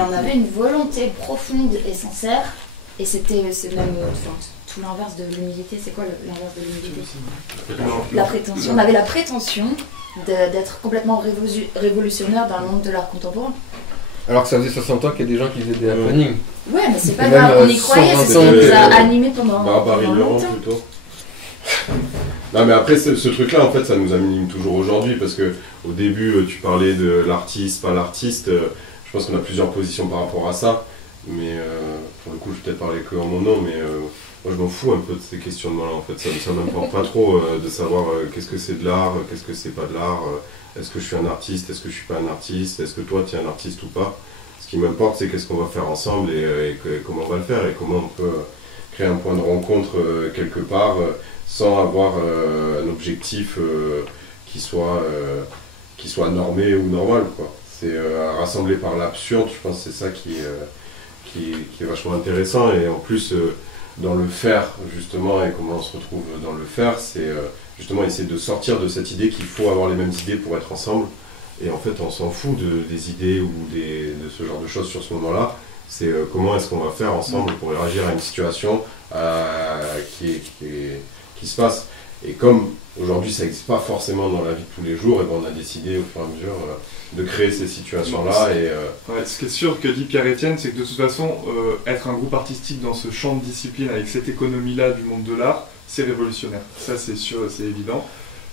on avait une volonté profonde et sincère. Et c'est même tout l'inverse de l'humilité. C'est quoi l'inverse de l'humilité? La prétention. On avait la prétention d'être complètement révolutionnaire dans le monde de l'art contemporain. Alors que ça faisait 60 ans qu'il y a des gens qui faisaient des happenings. Ouais, mais c'est pas grave, on y croyait, c'est ce qui nous a animés pendant longtemps. Plutôt. Non mais après ce truc-là, en fait, ça nous anime toujours aujourd'hui, parce que au début, tu parlais de l'artiste, pas l'artiste. Je pense qu'on a plusieurs positions par rapport à ça. Mais pour le coup, je vais peut-être parler que en mon nom, mais moi je m'en fous un peu de ces questionnements-là en fait. Ça m'importe pas trop de savoir qu'est-ce que c'est de l'art, qu'est-ce que c'est pas de l'art, est-ce que je suis un artiste, est-ce que je suis pas un artiste, est-ce que toi tu es un artiste ou pas. Ce qui m'importe, c'est qu'est-ce qu'on va faire ensemble et comment on va le faire, et comment on peut créer un point de rencontre quelque part sans avoir un objectif qui soit normé ou normal, quoi. C'est rassembler par l'absurde, je pense que c'est ça qui est vachement intéressant. Et en plus dans le faire justement, et comment on se retrouve dans le faire, c'est justement essayer de sortir de cette idée qu'il faut avoir les mêmes idées pour être ensemble, et en fait on s'en fout des idées ou de ce genre de choses sur ce moment-là. C'est comment est-ce qu'on va faire ensemble pour réagir à une situation qui se passe. Et comme aujourd'hui ça n'existe pas forcément dans la vie de tous les jours, et ben on a décidé au fur et à mesure de créer ces situations-là. Ce qui est sûr que dit Pierre-Étienne, c'est que de toute façon, être un groupe artistique dans ce champ de discipline avec cette économie-là du monde de l'art, c'est révolutionnaire. Ça c'est sûr, c'est évident.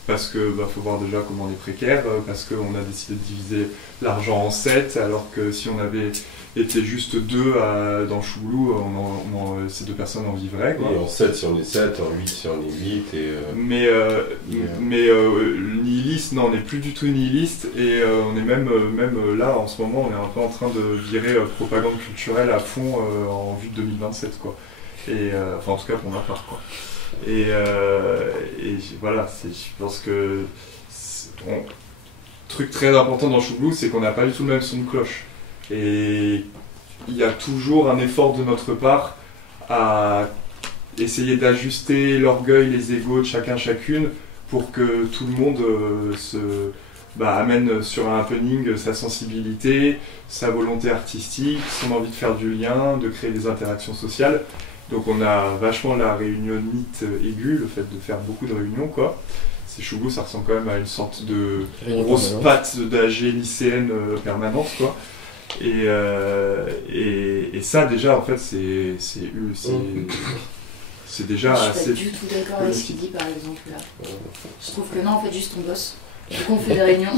Parce que faut voir déjà comment on est précaire, parce qu'on a décidé de diviser l'argent en 7, alors que si on avait été juste 2 dans Chouglou, ces 2 personnes en vivraient, quoi. Et en 7 si on est 7, en 8 si on est 8. Mais nihiliste, non, on n'est plus du tout nihiliste, et on est même là, en ce moment, on est un peu en train de virer propagande culturelle à fond en vue de 2027, quoi. Enfin, en tout cas pour ma part, quoi. Et voilà, je pense que truc très important dans Chouglou, c'est qu'on n'a pas du tout le même son de cloche, et il y a toujours un effort de notre part à essayer d'ajuster l'orgueil, les égos de chacun chacune pour que tout le monde amène sur un happening sa sensibilité, sa volonté artistique, son envie de faire du lien, de créer des interactions sociales. Donc on a vachement la réunionite aiguë, le fait de faire beaucoup de réunions, quoi. C'est Chouglou, ça ressemble quand même à une sorte de grosse patte d'AG lycéenne permanente, quoi. Et ça, déjà, en fait, c'est déjà Je assez... suis pas du tout d'accord avec ce qu'il dit, par exemple, là. Je trouve que non, en fait, juste on bosse. Donc on fait des réunions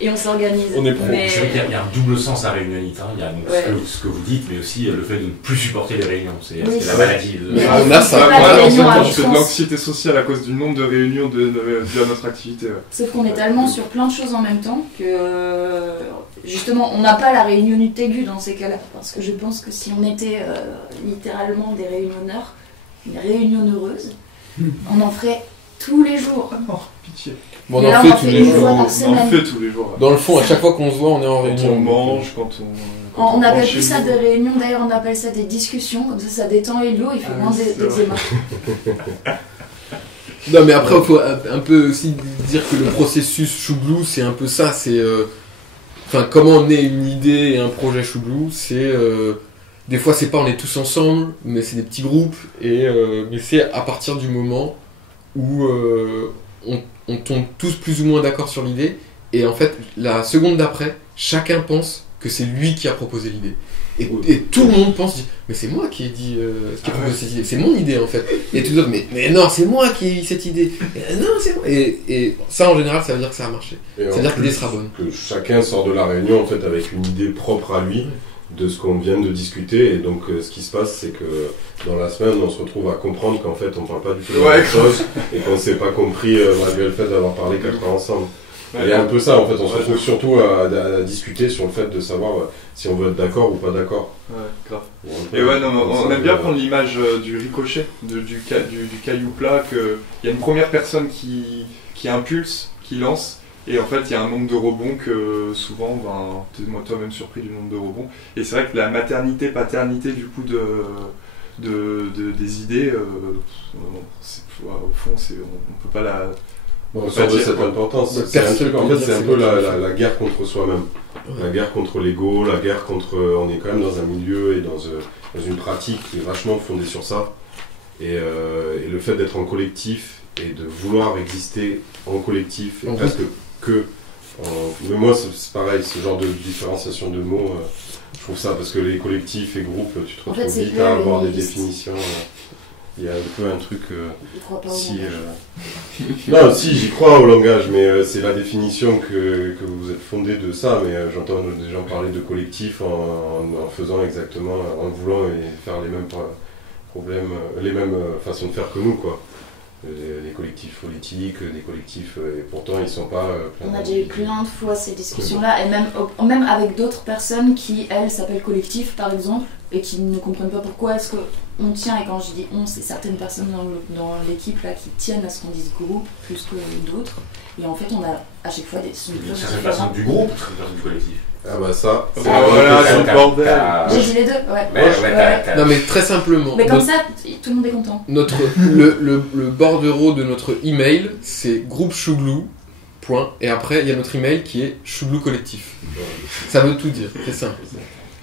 et on s'organise. On est pro. Mais... Je veux dire, il y a un double sens à réunionite. Hein. Il y a donc Ouais. ce que vous dites, mais aussi le fait de ne plus supporter les réunions. C'est Oui, la maladie. On a ça. pas les réunions à Je fais de outrance. l'anxiété sociale à cause du nombre de réunions de notre activité. Ouais. Sauf qu'on est tellement sur plein de choses en même temps que justement on n'a pas la réunionite aiguë dans ces cas-là. Parce que je pense que si on était littéralement des réunionneurs, une réunion heureuse, on en ferait tous les jours. Oh, pitié. Bon, on Mais là, en on fait en tous fait les une jours. fois par On en semaine. fait tous les jours. Dans le fond, à chaque fois qu'on se voit, on est en Quand réunion. on mange, quand On rentre appelle chez plus ça nous. des réunions, d'ailleurs on appelle ça des discussions, comme ça détend Elio, il fait moins c'est d'eczéma. Non, mais après, il faut un peu aussi dire que le processus Chouglou, c'est un peu ça. C'est. Enfin, comment naît une idée et un projet Chouglou, c'est. Des fois, c'est pas on est tous ensemble, mais c'est des petits groupes, mais c'est à partir du moment où on tombe tous plus ou moins d'accord sur l'idée, et en fait, la seconde d'après, chacun pense que c'est lui qui a proposé l'idée. Et tout le monde pense, mais c'est moi qui ai dit, qui ai proposé cette idée, c'est mon idée en fait. Et tout le monde, mais non, c'est moi qui ai eu cette idée. Non, c'est moi. Et ça, en général, ça veut dire que ça a marché. Ça veut dire que l'idée sera bonne. Que chacun sort de la réunion en fait avec une idée propre à lui de ce qu'on vient de discuter, et donc ce qui se passe, c'est que dans la semaine, on se retrouve à comprendre qu'en fait, on parle pas du tout de la même chose et qu'on s'est pas compris malgré le fait d'avoir parlé 4 ans ensemble. Il y a un peu ça en fait, on se retrouve surtout à discuter sur le fait de savoir si on veut être d'accord ou pas d'accord. Ouais, grave. Et ouais, non, on aime bien prendre l'image du ricochet, du caillou plat, qu'il y a une première personne qui impulse, qui lance, et en fait il y a un nombre de rebonds que souvent, t'es toi-même surpris du nombre de rebonds. Et c'est vrai que la maternité, paternité du coup des idées, au fond, on peut pas la... On sort de cette importance. C'est un truc, en fait, c'est un peu la guerre contre soi-même. La guerre contre l'ego, la guerre contre... On est quand même dans un milieu et dans une pratique qui est vachement fondée sur ça. Et le fait d'être en collectif et de vouloir exister en collectif, et presque que... Mais moi, c'est pareil, ce genre de différenciation de mots, je trouve ça, parce que les collectifs et groupes, tu te retrouves vite à avoir des définitions... Il y a un peu un truc... Non, si, j'y crois au langage, mais c'est la définition que vous êtes fondé de ça, mais j'entends des gens parler de collectif en faisant exactement, en voulant faire les mêmes problèmes, les mêmes façons de faire que nous, quoi. Les collectifs politiques, des collectifs, et pourtant ils sont pas... On a déjà eu plein de fois ces discussions-là, et même avec d'autres personnes qui, elles, s'appellent collectif, par exemple, et qui ne comprennent pas pourquoi est-ce qu'on tient, et quand je dis on, c'est certaines personnes dans l'équipe là qui tiennent à ce qu'on dise groupe plus que d'autres, et en fait on a à chaque fois des sons Certaines personnes du groupe, certaines personnes du collectif. Ah bah ça, c'est voilà, c'est le bordel. J'ai dit les deux, ouais. Non mais très simplement. Mais comme ça, tout le monde est content. Le bordereau de notre email, c'est groupe Chouglou, point, et après il y a notre email qui est Chouglou collectif. Ça veut tout dire, c'est simple.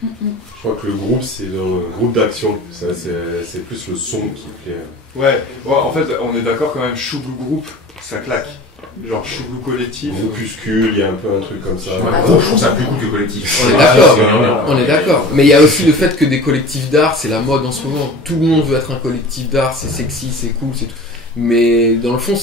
Je crois que le groupe, c'est un groupe d'action. C'est plus le son qui plaît. Ouais, en fait, on est d'accord quand même, Chouglou groupe, ça claque. Genre Chouglou collectif. Groupuscule, il y a un peu un truc comme ça. Groupe, je trouve ça plus cool que collectif. On est d'accord. Mais il y a aussi le fait que des collectifs d'art, c'est la mode en ce moment. Tout le monde veut être un collectif d'art, c'est sexy, c'est cool, c'est tout. Mais dans le fond,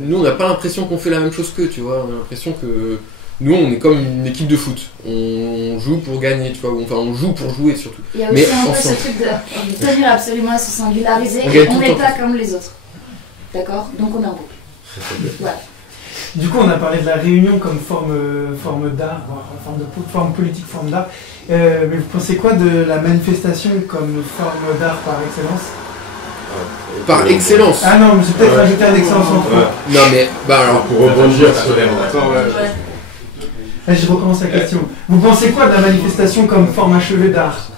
nous, on n'a pas l'impression qu'on fait la même chose qu'eux, tu vois. On a l'impression que nous, on est comme une équipe de foot. On joue pour gagner, tu vois. Enfin, on joue pour jouer surtout. Il y a aussi un peu ce truc de tenir absolument à se singulariser. On n'est pas comme les autres. D'accord ? Donc on est en groupe. Voilà. Du coup, on a parlé de la réunion comme forme d'art, forme politique, forme d'art. Mais vous pensez quoi de la manifestation comme forme d'art par excellence ? Par excellence. Ah non, mais j'ai peut-être rajouté un excellence en trop. Non mais, alors pour rebondir sur je recommence la question. Vous pensez quoi de la manifestation comme forme achevée d'art ?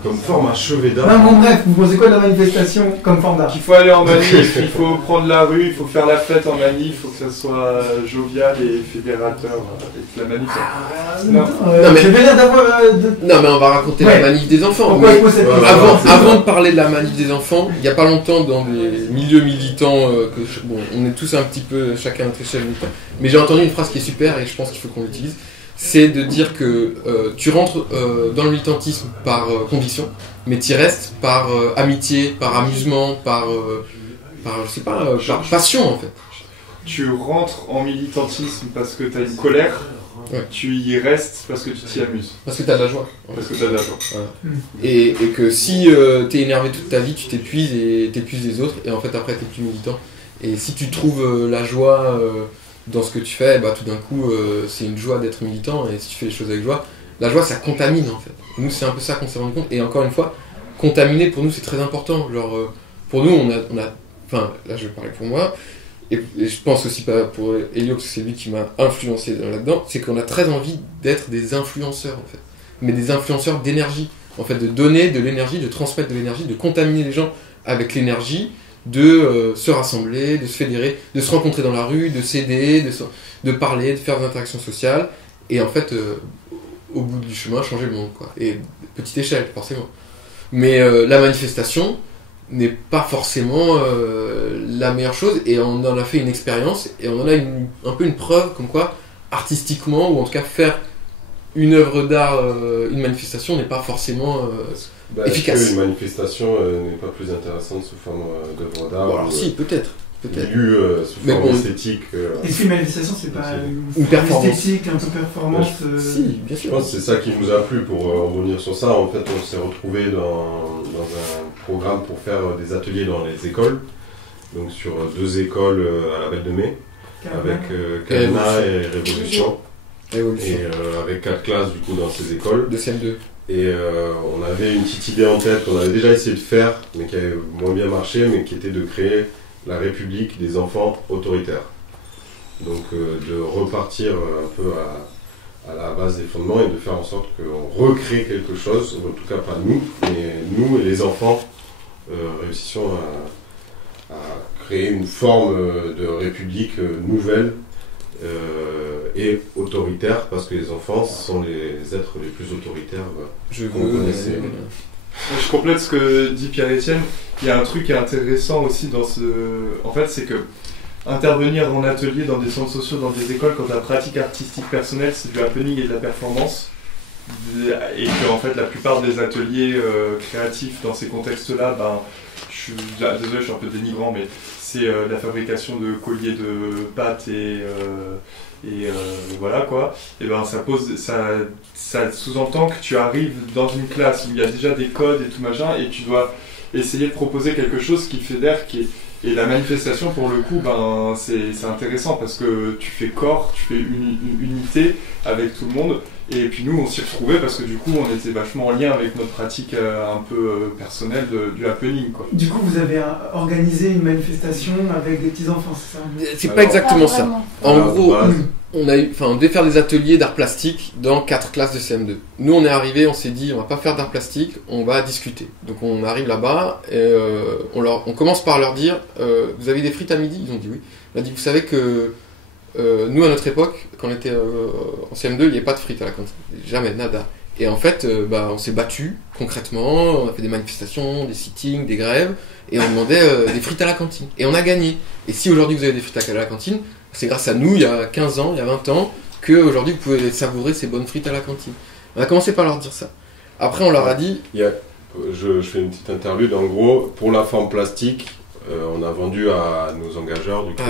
Comme forme à chevet d'art. Non, bon, bref, vous pensez quoi de la manifestation comme forme d'art? Il faut aller en manif, il faut prendre la rue, il faut faire la fête en manif, il faut que ça soit jovial et fédérateur avec la manif. Non, mais... Non, mais on va raconter la manif des enfants. Pourquoi il faut cette avant de parler de la manif des enfants, il n'y a pas longtemps dans les milieux militants, bon, on est tous un petit peu chacun à notre échelle militant, mais j'ai entendu une phrase qui est super et je pense qu'il faut qu'on l'utilise. C'est de dire que tu rentres dans le militantisme par conviction, mais tu y restes par amitié, par amusement, par je sais pas, par passion en fait. Tu rentres en militantisme parce que tu as une colère, tu y restes parce que tu t'y amuses. Parce que tu as de la joie. Parce que tu as de la joie. Voilà. Et que si tu es énervé toute ta vie, tu t'épuises et t'épuises les autres, et en fait après tu n'es plus militant. Et si tu trouves la joie... dans ce que tu fais, bah, tout d'un coup, c'est une joie d'être militant, et si tu fais les choses avec joie, la joie, ça contamine, en fait. Nous, c'est un peu ça qu'on s'est rendu compte, et encore une fois, contaminer, pour nous, c'est très important. Genre, pour nous, on a... Enfin, là, je vais parler pour moi, et je pense aussi pas pour Elio, parce que c'est lui qui m'a influencé là-dedans, c'est qu'on a très envie d'être des influenceurs, en fait. Mais des influenceurs d'énergie. En fait, de donner de l'énergie, de transmettre de l'énergie, de contaminer les gens avec l'énergie, de se rassembler, de se fédérer, de se rencontrer dans la rue, de s'aider, de parler, de faire des interactions sociales, et en fait, au bout du chemin, changer le monde, quoi. Et petite échelle, forcément. Mais la manifestation n'est pas forcément la meilleure chose, et on en a fait une expérience, et on en a un peu une preuve, comme quoi, artistiquement, ou en tout cas faire une œuvre d'art, une manifestation n'est pas forcément... efficace. Est-ce qu'une manifestation n'est pas plus intéressante sous forme d'œuvre d'art? Bon, alors si, peut-être. Lu sous forme esthétique. Est-ce qu'une manifestation, c'est pas une performance esthétique, un peu performance Si, bien sûr. Je pense que c'est ça qui nous a plu. Pour revenir sur ça, en fait, on s'est retrouvés dans un programme pour faire des ateliers dans les écoles. Donc sur 2 écoles à la Belle de Mai, avec Kalina et Révolution. Et avec 4 classes du coup dans ces écoles. De CM2. Et on avait une petite idée en tête qu'on avait déjà essayé de faire, mais qui avait moins bien marché, mais qui était de créer la République des enfants autoritaires. Donc de repartir un peu à la base des fondements et de faire en sorte qu'on recrée quelque chose, en tout cas pas nous, mais nous et les enfants réussissions à créer une forme de République nouvelle, et autoritaire, parce que les enfants sont les êtres les plus autoritaires qu'on connaissait. Je complète ce que dit Pierre-Etienne. Il y a un truc qui est intéressant aussi dans ce... En fait, c'est que intervenir en atelier dans des centres sociaux, dans des écoles, quand la pratique artistique personnelle, c'est du happening et de la performance, et que en fait la plupart des ateliers créatifs dans ces contextes-là, désolé, je suis un peu dénigrant, mais c'est la fabrication de colliers de pâtes et voilà quoi. Et ben ça sous-entend que tu arrives dans une classe où il y a déjà des codes et tout machin, et tu dois essayer de proposer quelque chose qui fédère, et la manifestation pour le coup, c'est intéressant parce que tu fais corps, tu fais une unité avec tout le monde. Et puis nous, on s'y retrouvait parce que du coup, on était vachement en lien avec notre pratique un peu personnelle du happening, quoi. Du coup, vous avez organisé une manifestation avec des petits-enfants, c'est ça? C'est pas exactement ça. En gros, on devait faire des ateliers d'art plastique dans 4 classes de CM2. Nous, on est arrivés, on s'est dit, on va pas faire d'art plastique, on va discuter. Donc on arrive là-bas, et on commence par leur dire, vous avez des frites à midi? Ils ont dit oui. On a dit, vous savez que nous, à notre époque, quand on était en CM2, il n'y avait pas de frites à la cantine. Jamais, nada. Et en fait, on s'est battus concrètement, on a fait des manifestations, des sittings, des grèves, et on demandait des frites à la cantine. Et on a gagné. Et si aujourd'hui vous avez des frites à la cantine, c'est grâce à nous, il y a 15 ans, il y a 20 ans, qu'aujourd'hui vous pouvez savourer ces bonnes frites à la cantine. On a commencé par leur dire ça. Après, on leur a dit... Je fais une petite interlude. En gros, pour la forme plastique, on a vendu à nos engageurs du coup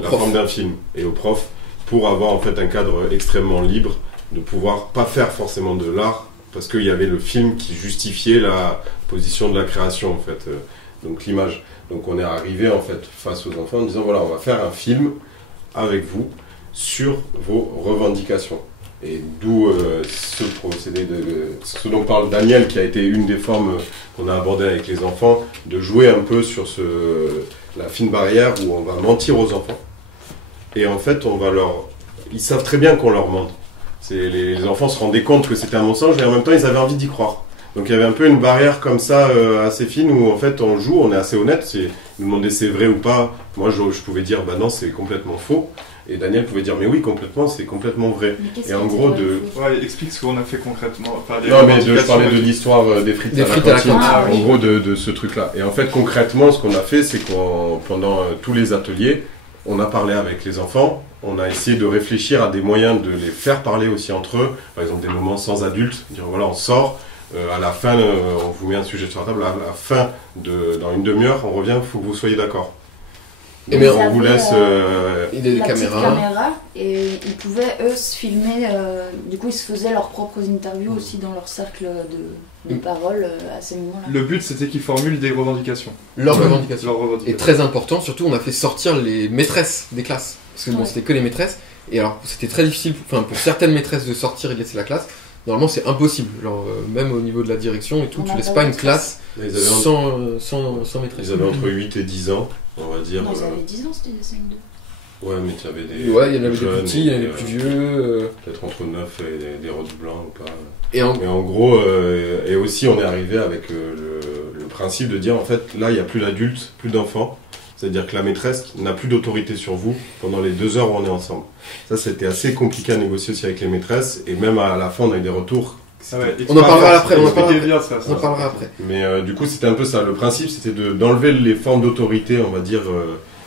la forme d'un film et aux profs, pour avoir en fait un cadre extrêmement libre, de pouvoir pas faire forcément de l'art, parce qu'il y avait le film qui justifiait la position de la création en fait, donc l'image. Donc on est arrivé en fait face aux enfants en disant voilà, on va faire un film avec vous sur vos revendications. Et d'où ce procédé ce dont parle Daniel, qui a été une des formes qu'on a abordées avec les enfants, de jouer un peu sur la fine barrière où on va mentir aux enfants. Et en fait, ils savent très bien qu'on leur ment. Les enfants se rendaient compte que c'était un mensonge, et en même temps, ils avaient envie d'y croire. Donc il y avait un peu une barrière comme ça assez fine où en fait on joue, on est assez honnête, ils nous demandaient c'est vrai ou pas. Moi je pouvais dire bah non c'est complètement faux. Et Daniel pouvait dire mais oui complètement, c'est complètement vrai. Et en gros Ouais, explique ce qu'on a fait concrètement. Enfin, non mais je parlais de l'histoire des frites à la cantine. En gros de ce truc-là. Et en fait concrètement ce qu'on a fait c'est qu'on pendant tous les ateliers, on a parlé avec les enfants, on a essayé de réfléchir à des moyens de les faire parler aussi entre eux. Par exemple des moments sans adultes, dire voilà on sort. À la fin, on vous met un sujet sur la table, à la fin, dans une demi-heure, on revient, il faut que vous soyez d'accord. Et on vous laisse des caméras et ils pouvaient eux se filmer, du coup ils se faisaient leurs propres interviews aussi dans leur cercle de parole à ces moments-là. Le but c'était qu'ils formulent des revendications. Leurs revendications. Et très important, surtout on a fait sortir les maîtresses des classes. Parce que bon, c'était que les maîtresses, et alors c'était très difficile pour certaines maîtresses de sortir et de laisser la classe. Normalement, c'est impossible. Genre, même au niveau de la direction et tout, tu laisses pas une classe sans maîtresse. Ils avaient entre 8 et 10 ans, on va dire. Non, ils avaient 10 ans, c'était des 5-2. Ouais, mais tu avais des. Ouais, il y en avait des petits, il y en avait des plus vieux. Peut-être entre 9 et des redoublants ou pas. Mais en gros, et aussi, on est arrivé avec le principe de dire en fait, là, il n'y a plus d'adultes, plus d'enfants. C'est-à-dire que la maîtresse n'a plus d'autorité sur vous pendant les 2 heures où on est ensemble. Ça, c'était assez compliqué à négocier aussi avec les maîtresses. Et même à la fin, on a eu des retours. On en parlera après. On en parlera après. Mais du coup, c'était un peu ça. Le principe, c'était d'enlever les formes d'autorité, on va dire,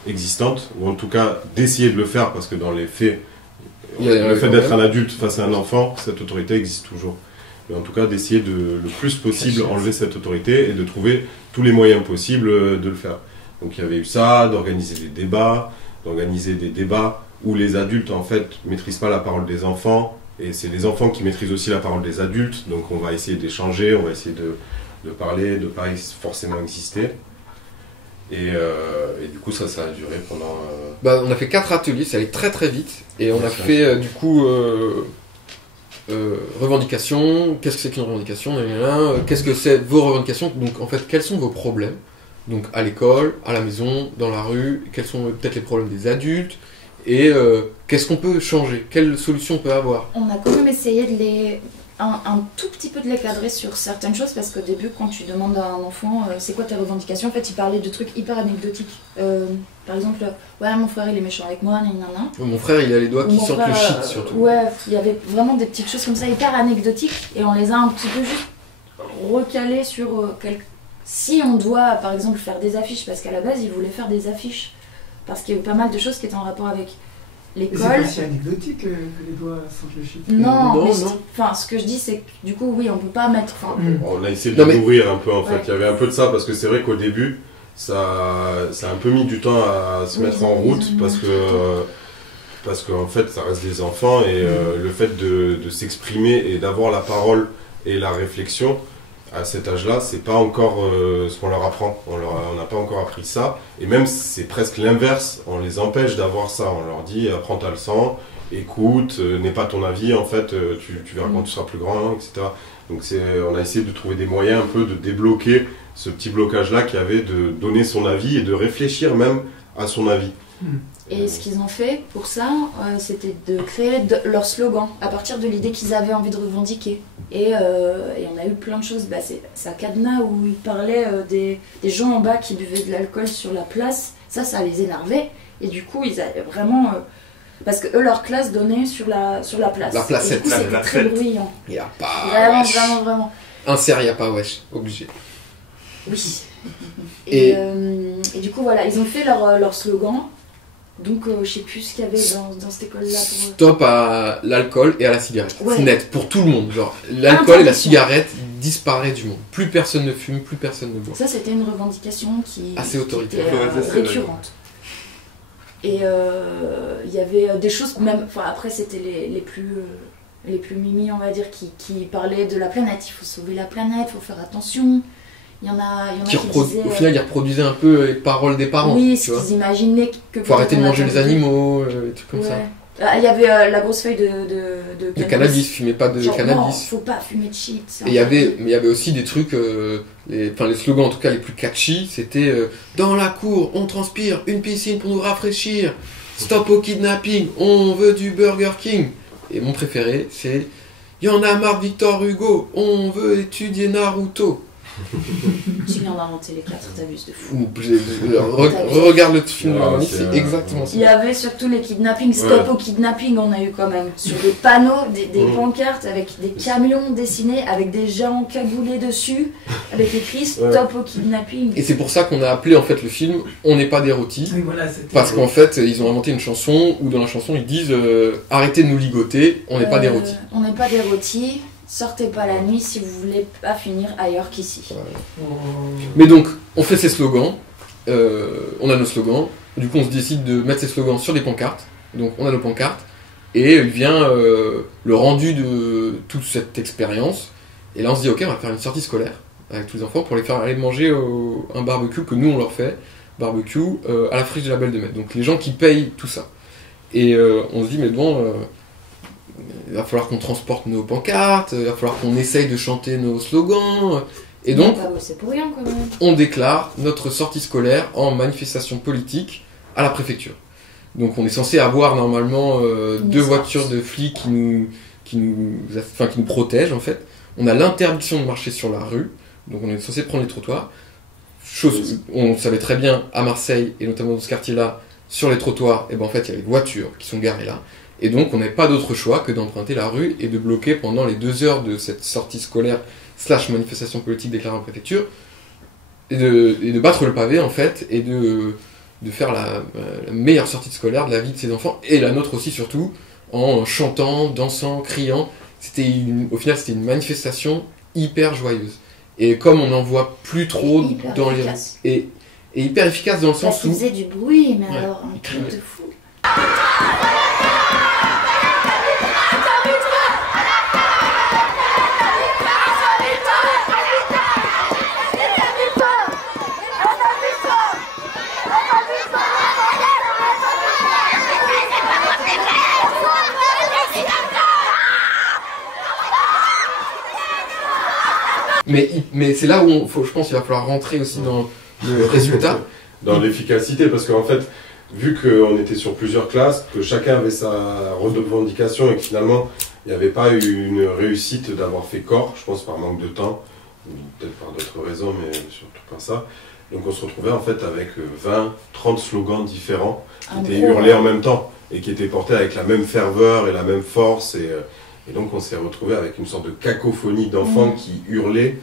existantes. Ou en tout cas, d'essayer de le faire. Parce que dans les faits, le fait d'être un adulte face à un enfant, cette autorité existe toujours. Mais en tout cas, d'essayer le plus possible enlever cette autorité et de trouver tous les moyens possibles de le faire. Donc il y avait eu ça, d'organiser des débats où les adultes en fait maîtrisent pas la parole des enfants et c'est les enfants qui maîtrisent aussi la parole des adultes. Donc on va essayer d'échanger, on va essayer de parler, de pas forcément exister. Et du coup ça a duré pendant... on a fait 4 ateliers, ça allait très très vite et on a fait du coup revendications, qu'est-ce que c'est qu'une revendication, qu'est-ce que c'est vos revendications, donc en fait quels sont vos problèmes. Donc à l'école, à la maison, dans la rue, quels sont peut-être les problèmes des adultes et qu'est-ce qu'on peut changer, quelles solutions on peut avoir. On a quand même essayé de un tout petit peu de les cadrer sur certaines choses parce qu'au début quand tu demandes à un enfant c'est quoi tes revendications, en fait il parlait de trucs hyper anecdotiques. Par exemple, ouais mon frère il est méchant avec moi, nanana. Mon frère il a les doigts qui sortent le shit surtout. Ouais, il y avait vraiment des petites choses comme ça hyper anecdotiques et on les a un petit peu juste recalés sur Si on doit, par exemple, faire des affiches, parce qu'à la base, ils voulaient faire des affiches, parce qu'il y a eu pas mal de choses qui étaient en rapport avec l'école. Mais c'est pas si anecdotique que les doigts sentent le shit. Non. Enfin, ce que je dis, c'est que du coup, oui, on peut pas mettre... On a essayé de nourrir un peu, en fait. Il y avait un peu de ça, parce que c'est vrai qu'au début, ça a un peu mis du temps à se mettre en route, parce qu'en fait, ça reste des enfants, et le fait de s'exprimer et d'avoir la parole et la réflexion... À cet âge-là, c'est pas encore ce qu'on leur apprend. On n'a pas encore appris ça. Et même, c'est presque l'inverse. On les empêche d'avoir ça. On leur dit, apprends ta leçon, écoute, n'aie pas ton avis, en fait, tu verras quand tu seras plus grand, etc. Donc on a essayé de trouver des moyens un peu de débloquer ce petit blocage-là qu'il y avait de donner son avis et de réfléchir même à son avis. Et ce qu'ils ont fait pour ça, c'était de créer leur slogan à partir de l'idée qu'ils avaient envie de revendiquer. Et on a eu plein de choses. C'est à Cadenas où ils parlaient des gens en bas qui buvaient de l'alcool sur la place. Ça les énervait. Et du coup, ils avaient vraiment... parce que eux, leur classe donnait sur la place. La placette. Et du coup, c'était très bruyant. Il n'y a pas... Vraiment. Insert, il n'y a pas wesh. Obligé. Oui. Et du coup, voilà, ils ont fait leur slogan. Donc je sais plus ce qu'il y avait dans cette école-là. Stop à l'alcool et à la cigarette. Ouais. C'est net, pour tout le monde. Genre, l'alcool et la cigarette disparaissent du monde. Plus personne ne fume, plus personne ne boit. Ça, c'était une revendication qui assez autoritaire, était récurrente. Et il y avait des choses, même, enfin après c'était les plus mimi, on va dire, qui parlaient de la planète. Il faut sauver la planète, il faut faire attention. Il y en a qui disaient... Au final, ils reproduisaient un peu les paroles des parents. Oui, ce qu'ils imaginaient que... Faut arrêter de manger les animaux, des trucs comme ça. Il y avait la grosse feuille de cannabis, fumez pas de cannabis. Non, faut pas fumer de shit. Et il y avait aussi des trucs, les slogans en tout cas les plus catchy, c'était dans la cour, on transpire, une piscine pour nous stop au kidnapping, on veut du Burger King. Et mon préféré, c'est y en a marre de Victor Hugo, on veut étudier Naruto. Tu viens d'inventer les 4, t'abuses de fou. Regarde le film, c'est exactement ça. Il y avait surtout les kidnappings, stop au kidnapping, on a eu quand même. Sur des panneaux, des pancartes avec des camions dessinés, avec des gens cagoulés dessus, avec écrit stop au kidnapping. Et c'est pour ça qu'on a appelé en fait le film On n'est pas des rôtis. Oui, voilà, parce qu'en fait, ils ont inventé une chanson où dans la chanson ils disent arrêtez de nous ligoter, on n'est pas des rôtis. On n'est pas des rôtis. Sortez pas la nuit si vous voulez pas finir ailleurs qu'ici. Mais donc, on fait ces slogans, on a nos slogans, du coup on se décide de mettre ces slogans sur des pancartes, donc on a nos pancartes, et vient le rendu de toute cette expérience, et là on se dit ok, on va faire une sortie scolaire avec tous les enfants pour les faire aller manger un barbecue que nous on leur fait, barbecue à la friche de la Belle de Mai, donc les gens qui payent tout ça. Et on se dit mais bon... il va falloir qu'on transporte nos pancartes, il va falloir qu'on essaye de chanter nos slogans. Et donc, c'est pour rien, quand même. On déclare notre sortie scolaire en manifestation politique à la préfecture. Donc on est censé avoir normalement 2 voitures de flics qui nous protègent en fait. On a l'interdiction de marcher sur la rue, donc on est censé prendre les trottoirs. Chose, on savait très bien à Marseille, et notamment dans ce quartier-là, sur les trottoirs, et ben en fait il y a des voitures qui sont garées là. Et donc on n'avait pas d'autre choix que d'emprunter la rue et de bloquer pendant les 2 heures de cette sortie scolaire / manifestation politique déclarée en préfecture, et de battre le pavé en fait, et de faire la meilleure sortie scolaire de la vie de ces enfants, et la nôtre aussi surtout, en chantant, dansant, criant. Au final c'était une manifestation hyper joyeuse. Et comme on n'en voit plus trop dans les... Et hyper efficace dans le sens où... Ça faisait du bruit, mais alors un truc de fou. Mais c'est là où je pense qu'il va falloir rentrer aussi dans le résultat. Dans l'efficacité, parce qu'en fait, vu qu'on était sur plusieurs classes, que chacun avait sa revendication et que finalement, il n'y avait pas eu une réussite d'avoir fait corps, je pense par manque de temps, ou peut-être par d'autres raisons, mais surtout pas ça. Donc on se retrouvait en fait avec 20, 30 slogans différents qui étaient hurlés en même temps et qui étaient portés avec la même ferveur et la même force. Et donc on s'est retrouvé avec une sorte de cacophonie d'enfants qui hurlaient,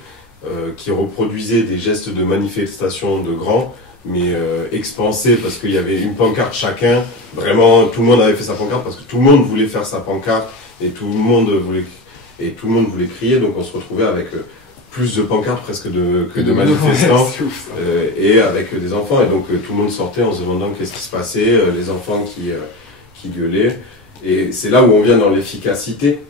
qui reproduisaient des gestes de manifestation de grands, mais expansés parce qu'il y avait une pancarte chacun. Vraiment, tout le monde avait fait sa pancarte parce que tout le monde voulait faire sa pancarte et tout le monde voulait crier. Donc on se retrouvait avec plus de pancartes presque que de manifestants et avec des enfants. Et donc tout le monde sortait en se demandant qu'est-ce qui se passait, les enfants qui gueulaient. Et c'est là où on vient dans l'efficacité.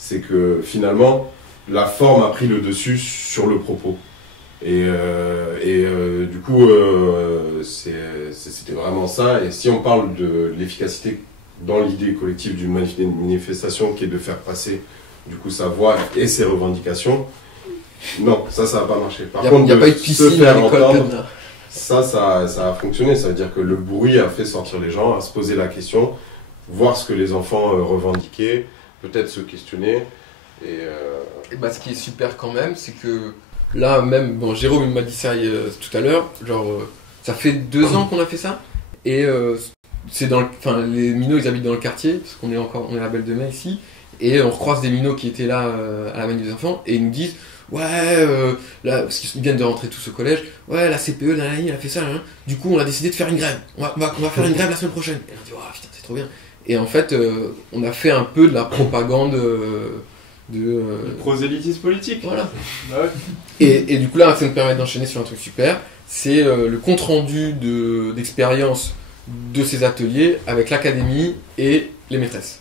C'est que finalement, la forme a pris le dessus sur le propos. Et du coup, c'était vraiment ça. Et si on parle de l'efficacité dans l'idée collective d'une manifestation qui est de faire passer du coup sa voix et ses revendications, non, ça va pas marcher. Par contre, il n'y a pas eu de piscine se faire entendre, ça a fonctionné. Ça veut dire que le bruit a fait sortir les gens, à se poser la question, voir ce que les enfants revendiquaient, peut-être se questionner. Et ce qui est super quand même, c'est que là même, Jérôme m'a dit ça tout à l'heure, ça fait 2 ans qu'on a fait ça, et c'est les minots ils habitent dans le quartier, parce qu'on est à la Belle de Mai ici, et on recroise des minots qui étaient là à la manif des enfants, et ils nous disent là, parce qu'ils viennent de rentrer tous au collège, la CPE, elle a fait ça, du coup on a décidé de faire une grève, on va faire une grève la semaine prochaine. Et on dit, putain, c'est trop bien. Et en fait, on a fait un peu de la propagande de prosélytisme politique. Voilà. Ouais. Et du coup là, ça nous permet d'enchaîner sur un truc super, c'est le compte-rendu d'expérience de ces ateliers avec l'académie et les maîtresses.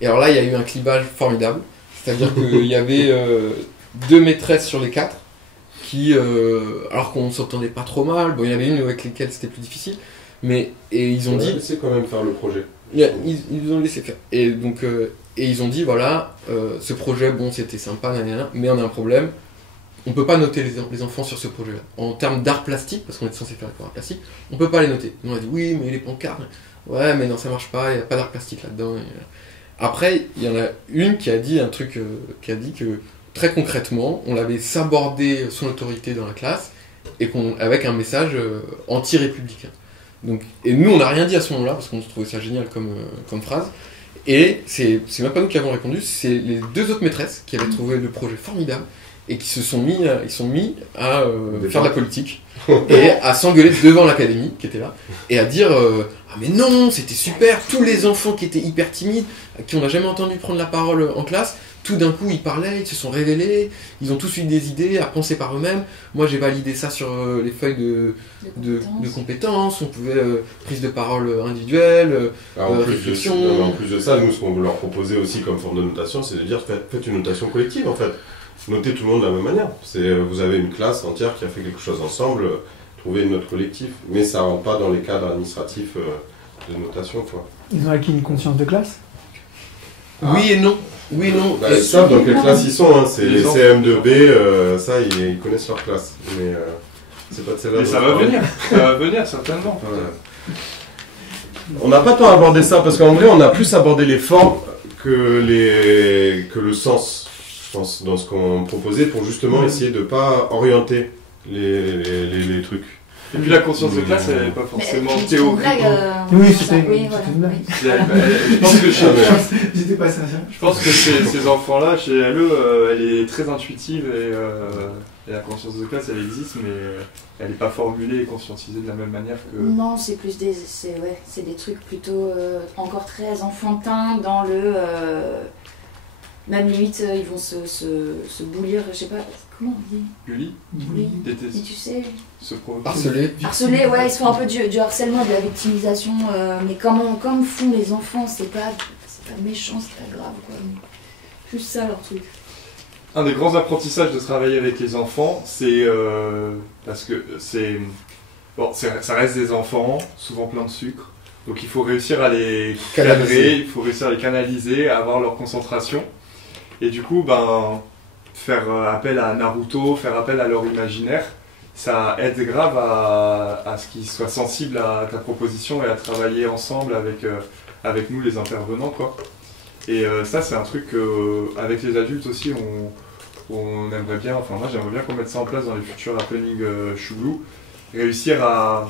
Et alors là, il y a eu un clivage formidable, c'est-à-dire qu'il y avait 2 maîtresses sur les 4 qui, alors qu'on s'entendait pas trop mal, il y en avait une avec lesquelles c'était plus difficile, et ils ont dit... laissé quand même faire le projet. Ils ont laissé faire. Et donc, et ils ont dit, voilà, ce projet, c'était sympa, mais on a un problème, on peut pas noter les enfants sur ce projet-là. En termes d'art plastique, parce qu'on est censé faire l'art plastique, on peut pas les noter. On a dit, oui, mais les pancartes, ouais, mais non, ça marche pas, il n'y a pas d'art plastique là-dedans. Après, il y en a une qui a dit un truc, qui a dit que très concrètement, on l'avait sabordé son autorité dans la classe et avec un message anti-républicain. Donc, et nous, on n'a rien dit à ce moment-là parce qu'on trouvait ça génial comme phrase. Et c'est même pas nous qui avons répondu, c'est les 2 autres maîtresses qui avaient trouvé le projet formidable et qui se sont mis à faire de la politique et à s'engueuler devant l'académie qui était là et à dire ah mais non, c'était super, tous les enfants qui étaient hyper timides, qui on n'a jamais entendu prendre la parole en classe, tout d'un coup ils parlaient, ils se sont révélés, ils ont tous eu des idées à penser par eux-mêmes. Moi j'ai validé ça sur les feuilles de compétences, on pouvait prise de parole individuelle, réflexion. En plus de ça, nous ce qu'on veut leur proposer aussi comme forme de notation, c'est de dire faites une notation collective en fait. Notez tout le monde de la même manière. Vous avez une classe entière qui a fait quelque chose ensemble, trouvez une note collective. Mais ça ne rentre pas dans les cadres administratifs de notation, quoi. Ils ont acquis une conscience de classe? Oui et non. Oui et non. Bah, ils savent dans quelle classe ils sont, hein. C'est les CM2B, ça ils connaissent leur classe. Mais c'est pas de celle-là. Mais ça va venir, ça va venir certainement. Ouais. On n'a pas tant abordé ça, parce qu'en vrai on a plus abordé les formes que le sens. Dans ce qu'on proposait pour justement essayer de ne pas orienter les trucs. Et puis la conscience de classe, elle n'est pas forcément théorique. Oui, c'était une blague. Je pense que j'étais pas sincère. Je pense que ces enfants-là, chez LE, elle est très intuitive et la conscience de classe, elle existe, mais elle n'est pas formulée et conscientisée de la même manière que... Non, c'est plus des trucs plutôt encore très enfantins dans le... Même limite, ils vont se boulir, je sais pas, comment on dit? Bully? Oui. Détester. Et tu sais... Se provoquer. Harceler, ouais, ils se font un peu du harcèlement, de la victimisation, mais comme font les enfants, c'est pas méchant, c'est pas grave, quoi. Plus ça, leur truc. Un des grands apprentissages de travailler avec les enfants, c'est... parce que c'est... Bon, ça reste des enfants, souvent plein de sucre, donc il faut réussir à les cadrer, il faut réussir à les canaliser, à avoir leur concentration. Et du coup, faire appel à Naruto, faire appel à leur imaginaire, ça aide grave à ce qu'ils soient sensibles à ta proposition et à travailler ensemble avec nous les intervenants, quoi. Et ça, c'est un truc avec les adultes aussi, on aimerait bien, enfin moi j'aimerais bien qu'on mette ça en place dans les futurs happenings Chouglou, réussir à...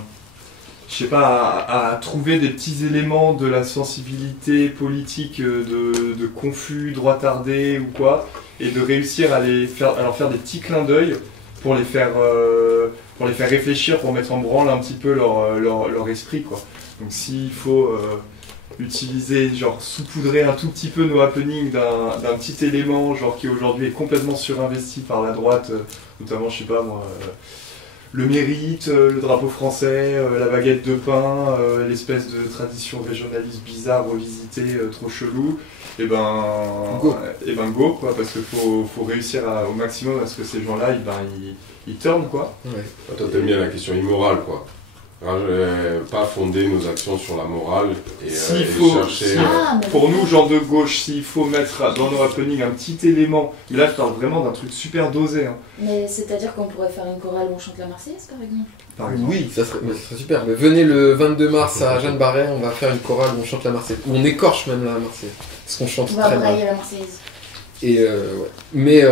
je sais pas, à trouver des petits éléments de la sensibilité politique de confus, droitardés ou quoi, et de réussir à leur faire des petits clins d'œil pour les faire réfléchir, pour mettre en branle un petit peu leur esprit, quoi. Donc s'il faut utiliser, genre saupoudrer un tout petit peu nos happenings d'un petit élément, genre qui aujourd'hui est complètement surinvesti par la droite, notamment, je sais pas moi... le mérite, le drapeau français, la baguette de pain, l'espèce de tradition régionaliste bizarre, revisitée, trop chelou, et go quoi, parce qu'il faut réussir au maximum à ce que ces gens-là, ils turnent, quoi. Ouais. Toi t'aimes bien la question immorale, quoi. Pas fonder nos actions sur la morale et chercher... Pour nous, gens de gauche, s'il faut mettre dans nos happenings un petit élément, mais là je parle vraiment d'un truc super dosé. Hein. Mais c'est-à-dire qu'on pourrait faire une chorale où on chante la Marseillaise, par exemple? Oui, ça serait super. Mais venez le 22 mars à Jeanne Barret, on va faire une chorale où on chante la Marseillaise. Où on écorche même la Marseillaise. Parce qu'on chante très mal. On va brailler la Marseillaise. Et ouais. Mais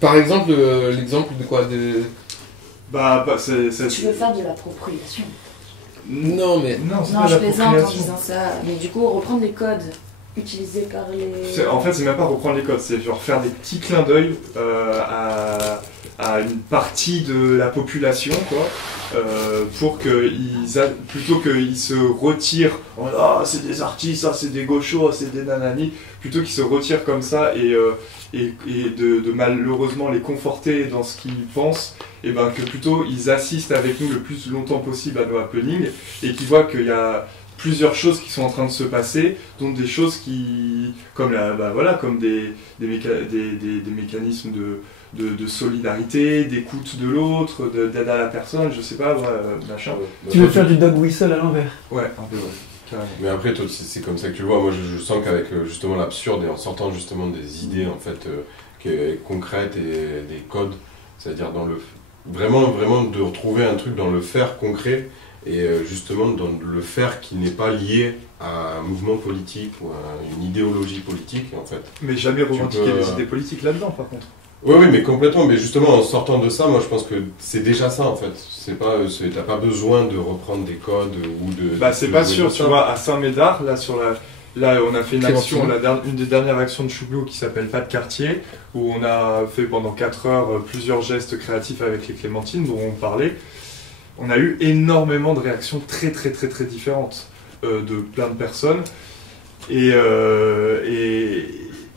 par exemple, l'exemple de quoi Tu veux faire de l'appropriation? Non, mais... Non, je plaisante en disant ça. Mais du coup, reprendre les codes utilisés par les... En fait, c'est même pas reprendre les codes, c'est genre faire des petits clins d'œil à une partie de la population, quoi, pour plutôt qu'ils se retirent, ah, c'est des artistes, ah, c'est des gauchos, ah, c'est des nananis, plutôt qu'ils se retirent comme ça et de malheureusement les conforter dans ce qu'ils pensent, et que plutôt ils assistent avec nous le plus longtemps possible à nos happenings et qu'ils voient qu'il y a plusieurs choses qui sont en train de se passer, dont des choses comme des mécanismes de solidarité, d'écoute de l'autre, d'aide à la personne, je sais pas, machin. Tu veux faire du dog whistle à l'envers? Ouais, un peu, ouais. Carrément. Mais après, toi, c'est comme ça que tu le vois. Moi, je sens qu'avec justement l'absurde et en sortant justement des idées en fait concrètes et des codes, c'est-à-dire vraiment de retrouver un truc dans le faire concret Et justement, dans le faire qui n'est pas lié à un mouvement politique ou à une idéologie politique, en fait. Mais jamais revendiquer des idées politiques là-dedans, par contre. Oui, mais complètement. Mais justement, en sortant de ça, moi, je pense que c'est déjà ça, en fait. T'as pas besoin de reprendre des codes ou de... Bah, c'est pas sûr, tu vois, à Saint-Médard, là, on a fait une action, une des dernières actions de Choublou qui s'appelle Pas de quartier, où on a fait pendant 4 heures plusieurs gestes créatifs avec les clémentines dont on parlait. On a eu énormément de réactions très différentes de plein de personnes.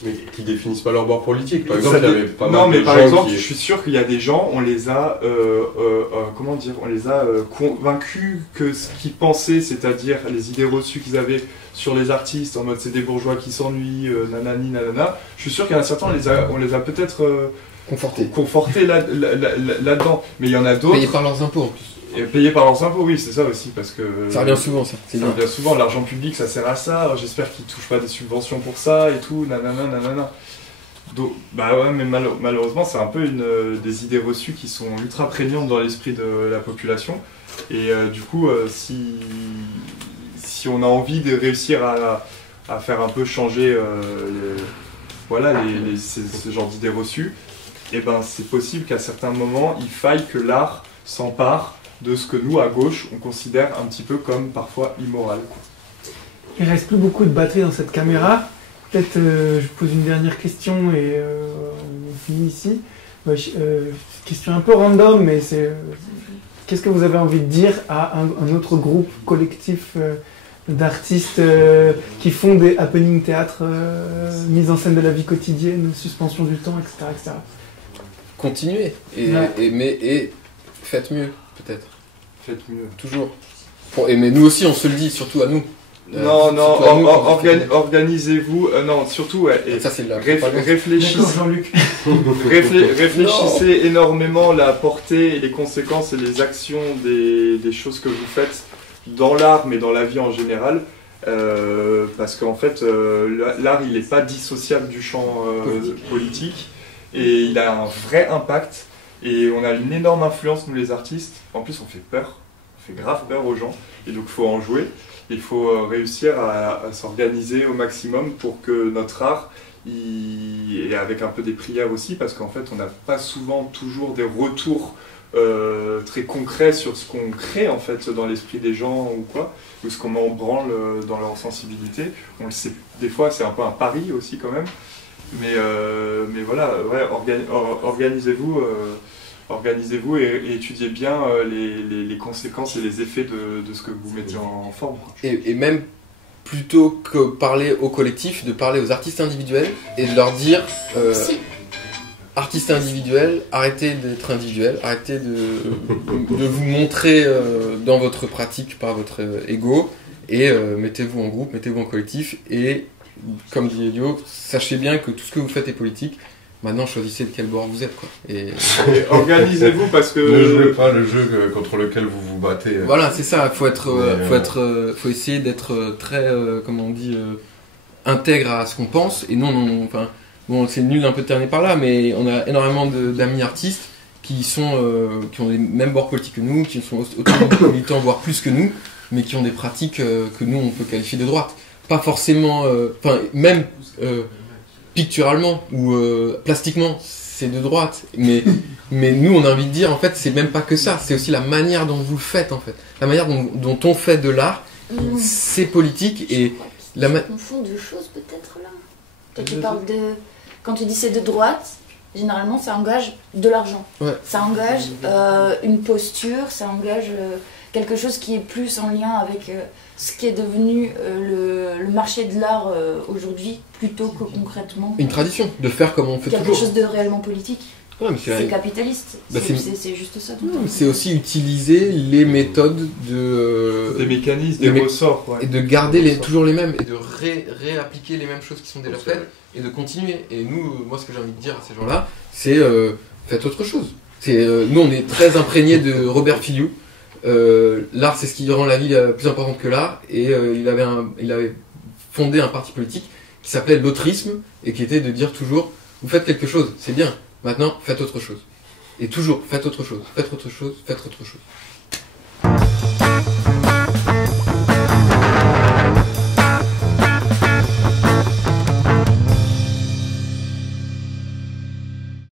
Mais qui définissent pas leur bord politique. Par exemple, il y avait pas mal de gens par exemple, je suis sûr qu'il y a des gens, on les a, convaincus que ce qu'ils pensaient, c'est-à-dire les idées reçues qu'ils avaient sur les artistes, en mode c'est des bourgeois qui s'ennuient, nanani, nanana. Je suis sûr qu'il y en a certains, on les a peut-être confortés là-dedans. Mais il y en a d'autres. Payés par leurs impôts en plus. Et payés par leurs impôts, oui, c'est ça aussi, parce que... Ça revient souvent, ça. Ça revient souvent, l'argent public, ça sert à ça, j'espère qu'ils touchent pas des subventions pour ça, et tout, nanana. Donc, bah ouais, mais malheureusement, c'est un peu des idées reçues qui sont ultra prégnantes dans l'esprit de la population, et du coup, si on a envie de réussir à faire un peu changer ce genre d'idées reçues, et ben c'est possible qu'à certains moments, il faille que l'art s'empare de ce que nous, à gauche, on considère un petit peu comme parfois immoral. Il reste plus beaucoup de batterie dans cette caméra. Peut-être je pose une dernière question et on finit ici. Question un peu random, mais c'est qu'est-ce que vous avez envie de dire à un autre groupe collectif d'artistes qui font des happening théâtre, mise en scène de la vie quotidienne, suspension du temps, etc. Continuez et faites mieux. Peut-être. Faites mieux. Toujours. Mais nous aussi, on se le dit, surtout à nous. Organisez-vous. Non, surtout, ça, c'est réfléchissez. Réfléchissez énormément la portée et les conséquences et les actions des choses que vous faites dans l'art, mais dans la vie en général. Parce qu'en fait, l'art, il n'est pas dissociable du champ politique. Et il a un vrai impact. Et on a une énorme influence, nous les artistes. En plus, on fait peur. On fait grave peur aux gens. Et donc, il faut en jouer. Il faut réussir à s'organiser au maximum pour que notre art, et avec un peu des prières aussi, parce qu'en fait, on n'a pas souvent toujours des retours très concrets sur ce qu'on crée en fait dans l'esprit des gens ou quoi, ou ce qu'on met en branle dans leur sensibilité. On le sait, des fois, c'est un peu un pari aussi quand même. Mais voilà, ouais, organisez-vous et étudiez bien les conséquences et les effets de ce que vous mettez en forme. Et même plutôt que parler au collectif, de parler aux artistes individuels et de leur dire artistes individuels, arrêtez d'être individuels, arrêtez de vous montrer dans votre pratique par votre ego et mettez-vous en groupe, mettez-vous en collectif et comme dit Elio, sachez bien que tout ce que vous faites est politique. Maintenant, choisissez de quel bord vous êtes, quoi. Et organisez-vous parce que... Ne jouez pas le jeu contre lequel vous vous battez. Voilà, c'est ça. Faut essayer d'être très, comment on dit, intègre à ce qu'on pense. Et enfin, bon, c'est nul un peu de terminer par là, mais on a énormément d'amis artistes qui ont les mêmes bords politiques que nous, qui sont autant militants, voire plus que nous, mais qui ont des pratiques que nous, on peut qualifier de droite. Pas forcément, même picturalement ou plastiquement, c'est de droite. Mais nous, on a envie de dire, en fait, c'est même pas que ça. C'est aussi la manière dont vous le faites, en fait. La manière dont on fait de l'art, c'est politique et Tu confonds deux choses peut-être là. Toi, tu parles de... Quand tu dis c'est de droite, généralement, ça engage de l'argent. Ouais. Ça engage une posture, ça engage quelque chose qui est plus en lien avec ce qui est devenu le marché de l'art aujourd'hui, plutôt que concrètement... Une tradition, de faire comme on fait quelque toujours. Quelque chose de réellement politique. Ouais, c'est capitaliste. C'est juste ça. C'est aussi utiliser les méthodes des mécanismes, des ressorts. Ouais. Et de garder toujours les mêmes, et de réappliquer les mêmes choses qui sont déjà faites, et de continuer. Et nous, moi ce que j'ai envie de dire à ces gens-là, c'est faites autre chose. Nous on est très imprégnés de Robert Filiou. L'art c'est ce qui rend la vie plus importante que l'art, et il avait fondé un parti politique qui s'appelait l'autrisme, et qui était de dire toujours, vous faites quelque chose, c'est bien. Maintenant, faites autre chose. Et toujours, faites autre chose, faites autre chose, faites autre chose.